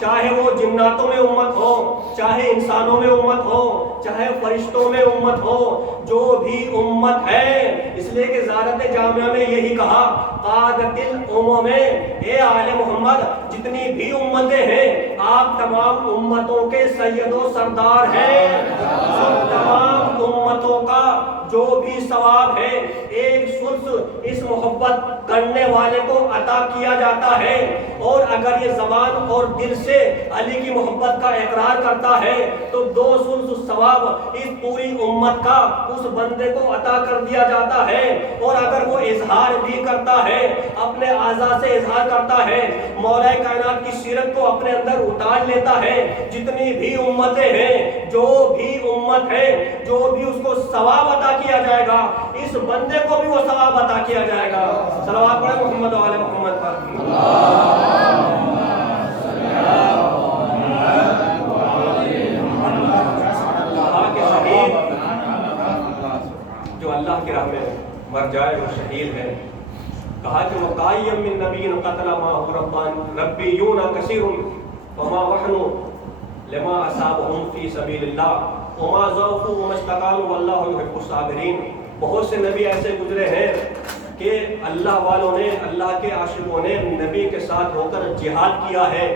چاہے وہ جناتوں میں امت ہو، چاہے انسانوں میں امت ہو، چاہے فرشتوں میں امت ہو، جو بھی امت ہے. اس لیے کہ زیارت جامعہ میں یہی کہا، قادت الامم، اے آل محمد جتنی بھی امتیں ہیں آپ تمام امتوں کے سید و سردار ہیں. تمام امتوں کا جو بھی ثواب ہے ایک سلس اس محبت کرنے والے کو عطا کیا جاتا ہے، اور اگر یہ زبان اور دل سے علی کی محبت کا اقرار کرتا ہے تو 2 سلس ثواب اس پوری امت کا اس بندے کو عطا کر دیا جاتا ہے۔ اور اگر وہ اظہار بھی کرتا ہے، اپنے اعضاء سے اظہار کرتا ہے، مولا کائنات کی سیرت کو اپنے اندر اتار لیتا ہے، جتنی بھی امتیں ہیں، جو بھی امت ہے، جو بھی اس کو ثواب عطا کیا جائے گا، اس بندے کو بھی وہ ثواب عطا کیا جائے گا۔ صلوات پڑھیں محمد و آل محمد پر۔ جو اللہ کی راہ میں مر جائے وہ شہید ہے۔ کہا کہ وَقَائِيًّا مِّن نَبِيٍّ قَتَلَ مَعَهُ رَبِّيُّونَ كَثِيرٌ وَمَا وَحْنُوا لِمَا أَصَابَهُمْ فِي سَبِيلِ اللَّهِ وَمَا ضَعُفُوا وَمَا اسْتَقَامُوا وَاللَّهُ يُحِبُّ الصَّابِرِينَ۔ بہت سے نبی ایسے گزرے ہیں کہ اللہ والوں نے، اللہ کے عاشقوں نے نبی کے ساتھ ہو کر جہاد کیا ہے،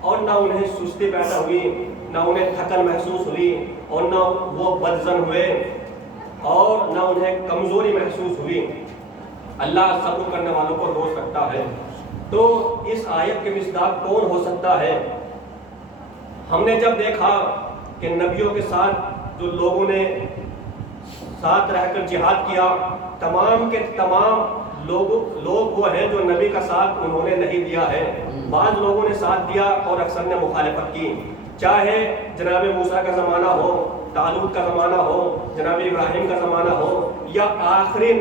اور نہ انہیں سستی پیدا ہوئی، نہ انہیں تھکن محسوس ہوئی، اور نہ وہ بدظن ہوئے، اور نہ انہیں کمزوری محسوس ہوئی۔ اللہ صبر کرنے والوں کو دوست رکھتا ہے۔ تو اس آیت کے مصداق کون ہو سکتا ہے؟ ہم نے جب دیکھا کہ نبیوں کے ساتھ جو لوگوں نے ساتھ رہ کر جہاد کیا، تمام کے تمام لوگ وہ ہیں جو نبی کا ساتھ انہوں نے نہیں دیا ہے۔ بعض لوگوں نے ساتھ دیا اور اکثر نے مخالفت کی، چاہے جناب موسیٰ کا زمانہ ہو، طالوت کا زمانہ ہو، جناب ابراہیم کا زمانہ ہو، یا آخری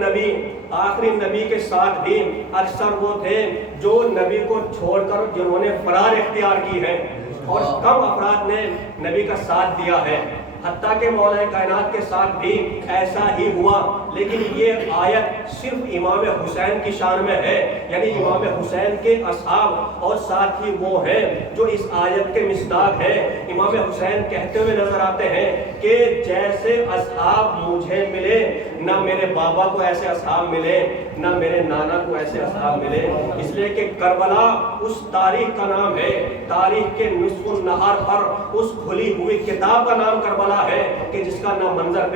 نبی کے ساتھ بھی اکثر وہ تھے جو نبی کو چھوڑ کر جنہوں نے فرار اختیار کی ہے، اور کم افراد نے نبی کا ساتھ دیا ہے۔ حتیٰ کہ مولا کائنات کے ساتھ بھی ایسا ہی ہوا، لیکن یہ آیت صرف امام حسین کی شان میں ہے، یعنی امام حسین کے اصحاب اور ساتھ ہی وہ ہیں جو اس آیت کے مصداق ہیں۔ امام حسین کہتے ہوئے نظر آتے ہیں کہ جیسے اصحاب مجھے ملے، نہ میرے بابا کو ایسے اصحاب ملے، نہ میرے نانا کو ایسے اصحاب ملے، اس لیے کہ کربلا اس تاریخ کا نام ہے، تاریخ کے نصف النہار پر اس کھلی ہوئی کتاب کا نام کربلا ہے کہ جس کا نہ منظر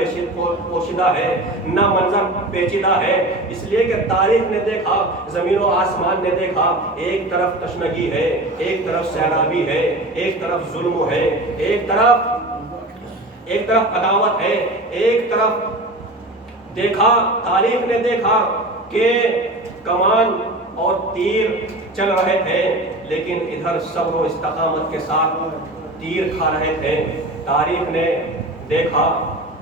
پوشیدہ ہے نہ منظر پیچیدہ ہے۔ اس لیے کہ تاریخ نے دیکھا، زمین و آسمان نے دیکھا، ایک طرف تشنگی ہے، ایک طرف سیلابی ہے، ایک طرف ظلم ہے، ایک طرف عداوت ہے، ایک طرف دیکھا، تاریخ نے دیکھا کہ کمان اور تیر چل رہے تھے، لیکن ادھر صبر و استقامت کے ساتھ تیر کھا رہے تھے۔ تاریخ نے دیکھا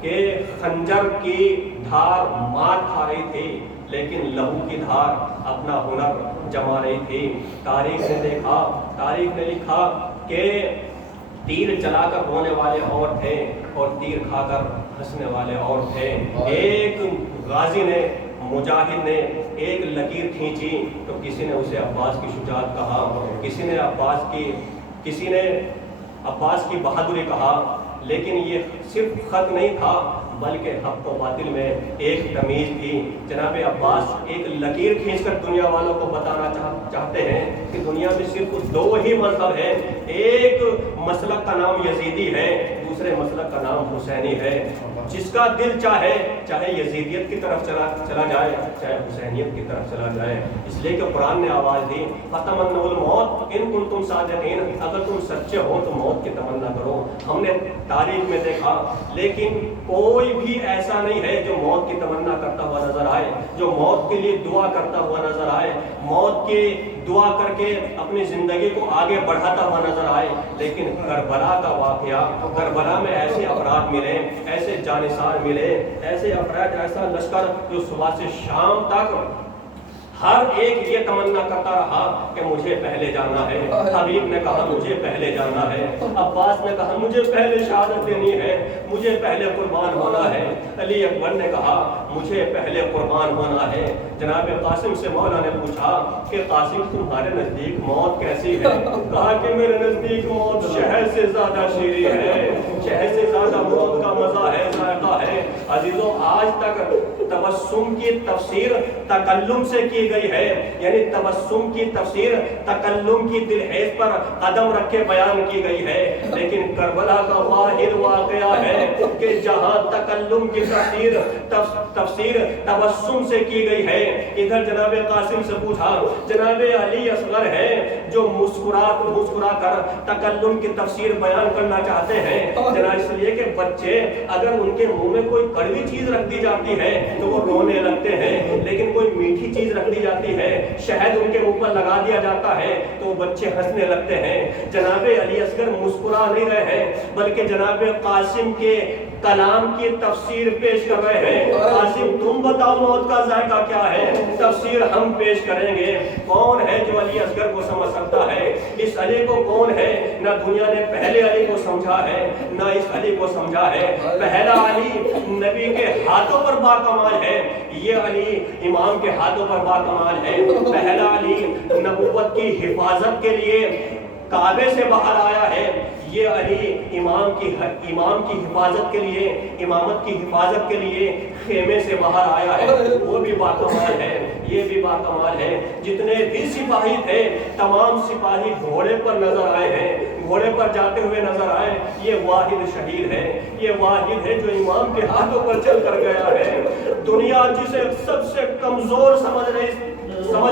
کہ خنجر کی دھار مار کھا رہی تھی، لیکن لہو کی دھار اپنا ہنر جما رہی تھی۔ تاریخ نے دیکھا، تاریخ نے لکھا کہ تیر چلا کر رونے والے اور تھے اور تیر کھا کر ہنسنے والے اور تھے۔ ایک غازی نے، مجاہد نے ایک لکیر کھینچی تو کسی نے اسے عباس کی شجاعت کہا، کسی نے عباس کی بہادری کہا، لیکن یہ صرف خط نہیں تھا بلکہ حق و باطل میں ایک تمیز تھی۔ جناب عباس ایک لکیر کھینچ کر دنیا والوں کو بتانا چاہتے ہیں کہ دنیا میں صرف 2 ہی مذہب ہیں، ایک مسلک کا نام یزیدی ہے، دوسرے مسلک کا نام حسینی ہے۔ جس کا دل چاہے یزیدیت کی طرف چلا جائے، چاہے حسینیت کی طرف چلا جائے، اس لیے کہ قرآن نے آواز دی فَتَمَنَّوُا الْمَوْتَ إِن كُنتُمْ صَادِقِينَ، اگر تم سچے ہو تو موت کی تمنا کرو۔ ہم نے تاریخ میں دیکھا، لیکن کوئی بھی ایسا نہیں ہے جو موت کی تمنا کرتا ہوا نظر آئے، جو موت کے لیے دعا کرتا ہوا نظر آئے، موت کی دعا کر کے اپنی زندگی کو آگے بڑھاتا ہوا نظر آئے۔ لیکن کربلا کا واقعہ، کربلا میں ایسے افراد ملے، ایسے جانثار ملے، ایسے افراد، ایسا لشکر جو صبح سے شام تک ہر ایک یہ تمنا کرتا رہا کہ مجھے پہلے جانا ہے۔ حبیب نے کہا مجھے پہلے جانا ہے، عباس نے کہا مجھے پہلے شہادت دینی ہے، مجھے پہلے قربان ہونا ہے، علی اکبر نے کہا مجھے پہلے قربان ہونا ہے۔ جناب قاسم سے مولا نے پوچھا کہ قاسم تمہارے نزدیک موت کیسی ہے؟ کہا کہ میرے نزدیک موت شہد سے زیادہ شیریں ہے۔ شہد سے زیادہ موت کا مزہ ہے، ذائقہ ہے۔ عزیزوں آج تک تبسم کی تفسیر تکلم سے کی گئی ہے، یعنی تبسم کی تفسیر تکلم کی دلحیظ پر قدم رکھ کے بیان کی گئی ہے، لیکن کربلا کا واحد واقعہ ہے کہ جہاں تکلم کی تفسیر تبسم سے کی گئی ہے، ادھر جناب قاسم سے پوچھا، جناب علی اصغر ہے جو مسکرا کر تکلم کی تفسیر بیان کرنا چاہتے ہیں۔ جناب اس لیے کہ بچے اگر ان کے منہ میں کوئی کڑوی چیز رکھ دی جاتی ہے تو وہ رونے لگتے ہیں، لیکن کوئی میٹھی چیز رکھ دی جاتی ہے، شہد ان کے منہ پر لگا دیا جاتا ہے تو وہ بچے ہنسنے لگتے ہیں۔ جناب علی اصغر مسکرا نہیں رہے ہیں بلکہ جناب قاسم کے کلام کی تفسیر پیش کر رہے ہیں۔ قاسم تم بتاؤ موت کا ذائقہ کیا ہے، تفسیر ہم پیش کریں گے۔ کون ہے جو علی اصغر کو سمجھ سکتا ہے؟ اس علی کو کون ہے؟ نہ دنیا نے پہلے علی کو سمجھا ہے نہ اس علی کو سمجھا ہے۔ پہلا علی نبی کے ہاتھوں پر باکمال ہے، یہ علی امام کے ہاتھوں پر باکمال ہے۔ پہلا علی نبوت کی حفاظت کے لیے کعبے سے باہر آیا ہے، یہ علی امام کی حفاظت کے لیے، امامت کی حفاظت کے لیے خیمے سے باہر آیا ہے، وہ بھی باکمال ہے، یہ بھی باکمال ہے۔ جتنے بھی سپاہی تھے تمام سپاہی گھوڑے پر نظر آئے ہیں، گھوڑے پر جاتے ہوئے نظر آئے۔ یہ واحد شہید ہے، یہ واحد ہے جو امام کے ہاتھوں پر چل کر گیا ہے۔ دنیا جسے سب سے کمزور سمجھ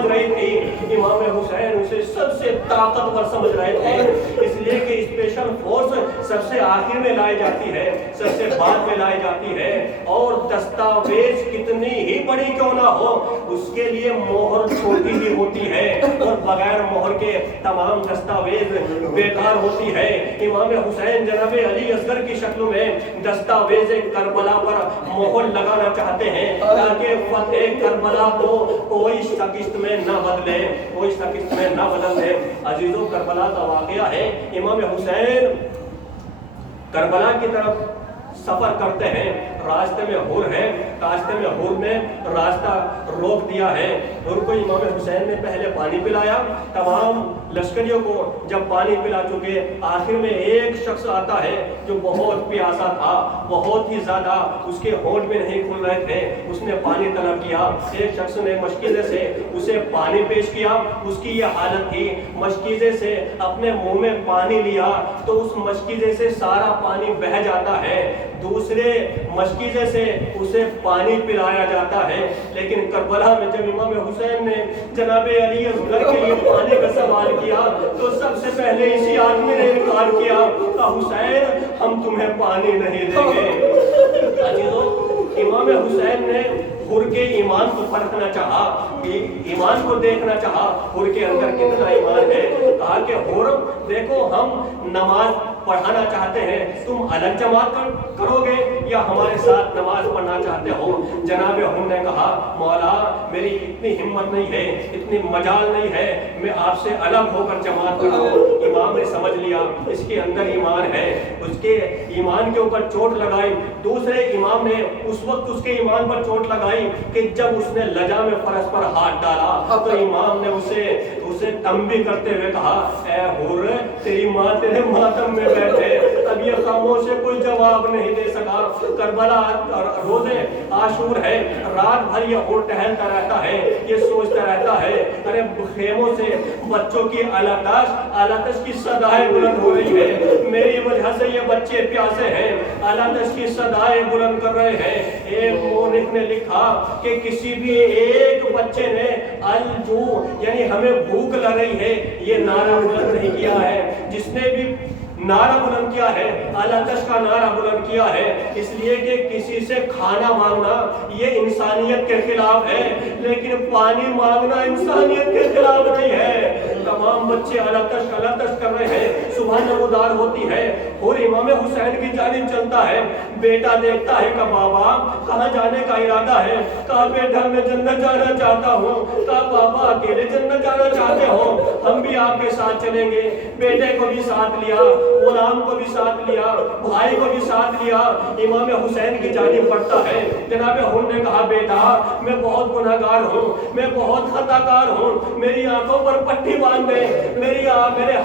رہی تھی، امام حسین اسے سب سے طاقتور سمجھ رہے تھے، اس لیے کہ اسپیشل فورس سب سے آخر میں لائی جاتی ہے، سب سے بعد میں لائی جاتی ہے، اور دستاویز کتنی ہی بڑی کیوں نہ ہو اس کے لیے مہر چھوٹی ہی ہوتی ہے، اور بغیر مہر کے تمام دستاویز بیکار ہوتی ہے۔ امام حسین جناب علی اصغر کی شکل میں دستاویز کربلا پر مہر لگانا چاہتے ہیں تاکہ فتح کربلا کو کوئی شکست میں نہ بدلے، کوئی شکست میں نہ بدل دے۔ عزیزوں کربلا کا واقعہ ہے، امام حسین کربلا کی طرف سفر کرتے ہیں، راستے میں ہور ہے، راستے میں ہور نے راستہ روک دیا ہے۔ ہور کو امام حسین نے پہلے پانی پلایا، تمام لشکریوں کو جب پانی پلا چکے، آخر میں ایک شخص آتا ہے جو بہت پیاسا تھا، بہت ہی زیادہ، اس کے ہونٹ میں نہیں کھل رہے تھے، اس نے پانی طلب کیا، ایک شخص نے مشکیزے سے اسے پانی پیش کیا، اس کی یہ حالت تھی، مشکیزے سے اپنے منہ میں پانی لیا تو اس مشکیزے سے سارا پانی بہہ جاتا ہے، دوسرے مشکیزے سے اسے پانی پلایا جاتا ہے۔ لیکن کربلا میں جب امام حسین نے جناب علی اصغر کے لیے پانی کا سوال کیا تو سب سے پہلے اسی آدمی نے انکار کیا کہ حسین ہم تمہیں پانی نہیں دیں گے۔ عزیزوں امام حسین نے حر کے ایمان کو پرکھنا چاہا، ایمان کو دیکھنا چاہا، حر کے اندر کتنا ایمان ہے۔ کہا کہ حر دیکھو ہم نماز پڑھانا چاہتے ہیں، تم الگ جماعت کرو گے یا ہمارے ساتھ نماز پڑھنا چاہتے ہو؟ جناب حر نے کہا مولا میری اتنی ہمت نہیں ہے، اتنی مجال نہیں ہے، میں آپ سے الگ ہو کر جماعت کروں۔ امام نے سمجھ لیا اس کے اندر ایمان ہے، اس کے ایمان کے اوپر چوٹ لگائی۔ دوسرے امام نے اس وقت اس کے ایمان پر چوٹ لگائی کہ جب اس نے لجا میں فرش پر ہاتھ ڈالا تو امام نے اسے تنبیہ کرتے ہوئے کہا اے حر تیری ماں تیرے ماتم میں بیٹھے۔ اب یہ خاموش ہے، کوئی جواب نہیں دے سکا۔ کربلا روزے عاشور ہے، رات بھر یہ حر ٹہلتا رہتا ہے، یہ سوچتا رہتا ہے ارے خیموں سے بچوں کی آلاتش کی صدائیں بلند ہو رہی ہے، میری وجہ سے یہ بچے پیاسے ہیں، آلاتش کی صدائیں بلند کر رہے ہیں۔ ایک مورخ نے لکھا کہ کسی بھی ایک بچے نے الجو یعنی ہمیں بھوک لگ رہی ہے یہ نعرہ بلند نہیں کیا ہے، جس نے بھی نعرہ بلند کیا ہے آلاتش کا نعرہ بلند کیا ہے، اس لیے کہ کسی سے کھانا مانگنا یہ انسانیت کے خلاف ہے، لیکن پانی مانگنا انسانیت کے خلاف نہیں ہے۔ تمام بچے آلاتش کر رہے ہیں، صبح نمودار ہوتی ہے، اور امام حسین کی جانب چلتا ہے، بیٹا دیکھتا ہے کہ بابا کہاں جانے کا ارادہ ہے؟ کہا بیٹا میں جنت جانا چاہتا ہوں۔ کہا بابا اکیلے جنت جانا چاہتے ہو؟ ہم بھی آپ کے ساتھ چلیں گے۔ بیٹے کو بھی ساتھ لیا، غلام کو بھی ساتھ لیا، بھائی کو بھی ساتھ لیا، امام حسین کی جانب بڑھتا ہے۔ جناب حر نے کہا بیٹا میں بہت گناہگار ہوں، میں بہت خطا کار ہوں، میری آنکھوں پر پٹی باندھ دے، میرے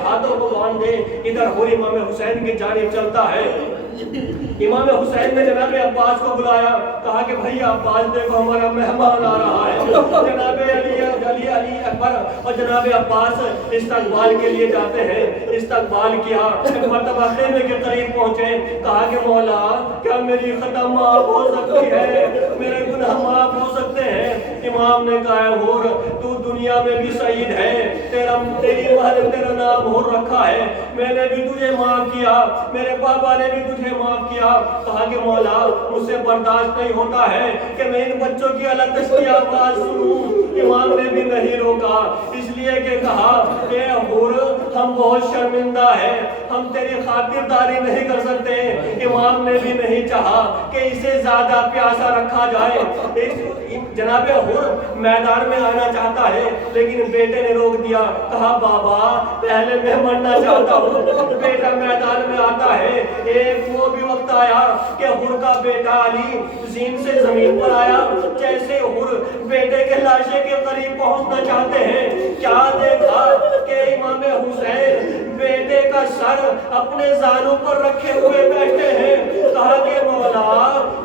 ہاتھوں کو باندھ دے۔ ادھر حر امام حسین کی جانب چلتا ہے، امام حسین نے جناب عباس کو بلایا, کہا کہ بھائی عباس دیکھو ہمارا مہمان آ رہا ہے. جناب علی اکبر اور جناب عباس استقبال کے لیے جاتے ہیں. استقبال کیا, ایک مرتبہ خیمے کے قریب پہنچے, کہا کہ مولا کیا میری خطا معاف ہو سکتی ہے, میرے گناہ معاف ہو سکتے ہیں؟ امام نے کہا حور تو دنیا میں بھی سعید ہے, تیری مہر تیرا نام حور رکھا ہے, میں نے بھی تجھے معاف کیا, میرے بابا نے بھی تجھے معاف کیا. کہا کہ مولا مجھ سے برداشت نہیں ہوتا ہے کہ میں ان بچوں کی التش کی آواز سنوں. امام نے بھی نہیں روکا, اس لیے کہ کہا کہ حور ہم بہت شرمندہ ہیں, ہم تیری خاطرداری نہیں کر سکتے. امام نے بھی نہیں چاہا کہ اسے زیادہ پیاسا رکھا جائے. جناب حور میدان میں آنا چاہتا ہے لیکن بیٹے نے روک دیا. کہا بابا پہلے میں مرنا چاہتا ہوں. بیٹا میدان میں آتا ہے. ایک وہ بھی وقت آیا کہ حور کا بیٹا علی زین سے زمین پر آیا. جیسے حور بیٹے کے لاشے کے قریب پہنچنا چاہتے ہیں, کیا دیکھا کہ امام حسین بیٹے کا سر اپنے زانوں پر رکھے ہوئے بیٹھے ہیں. کہا کہ مولا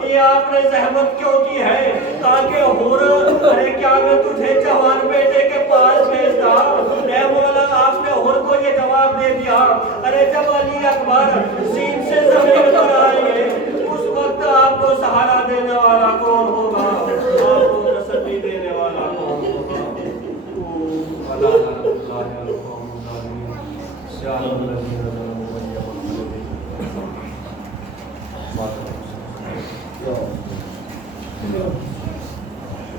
یہ آپ نے زحمت کیوں کی ہے؟ کہا کہ حور ارے کیا میں تجھے جوان بیٹے کے پاس بھیجتا؟ اے مولا آپ نے حور کو یہ جواب دے دیا. ارے جب علی اکبر زین سے زمین پر آئیں گے اس وقت آپ کو سہارا دینے والا کون ہوگا, آپ کو تسلی دینے والا کون ہوگا؟ اللہ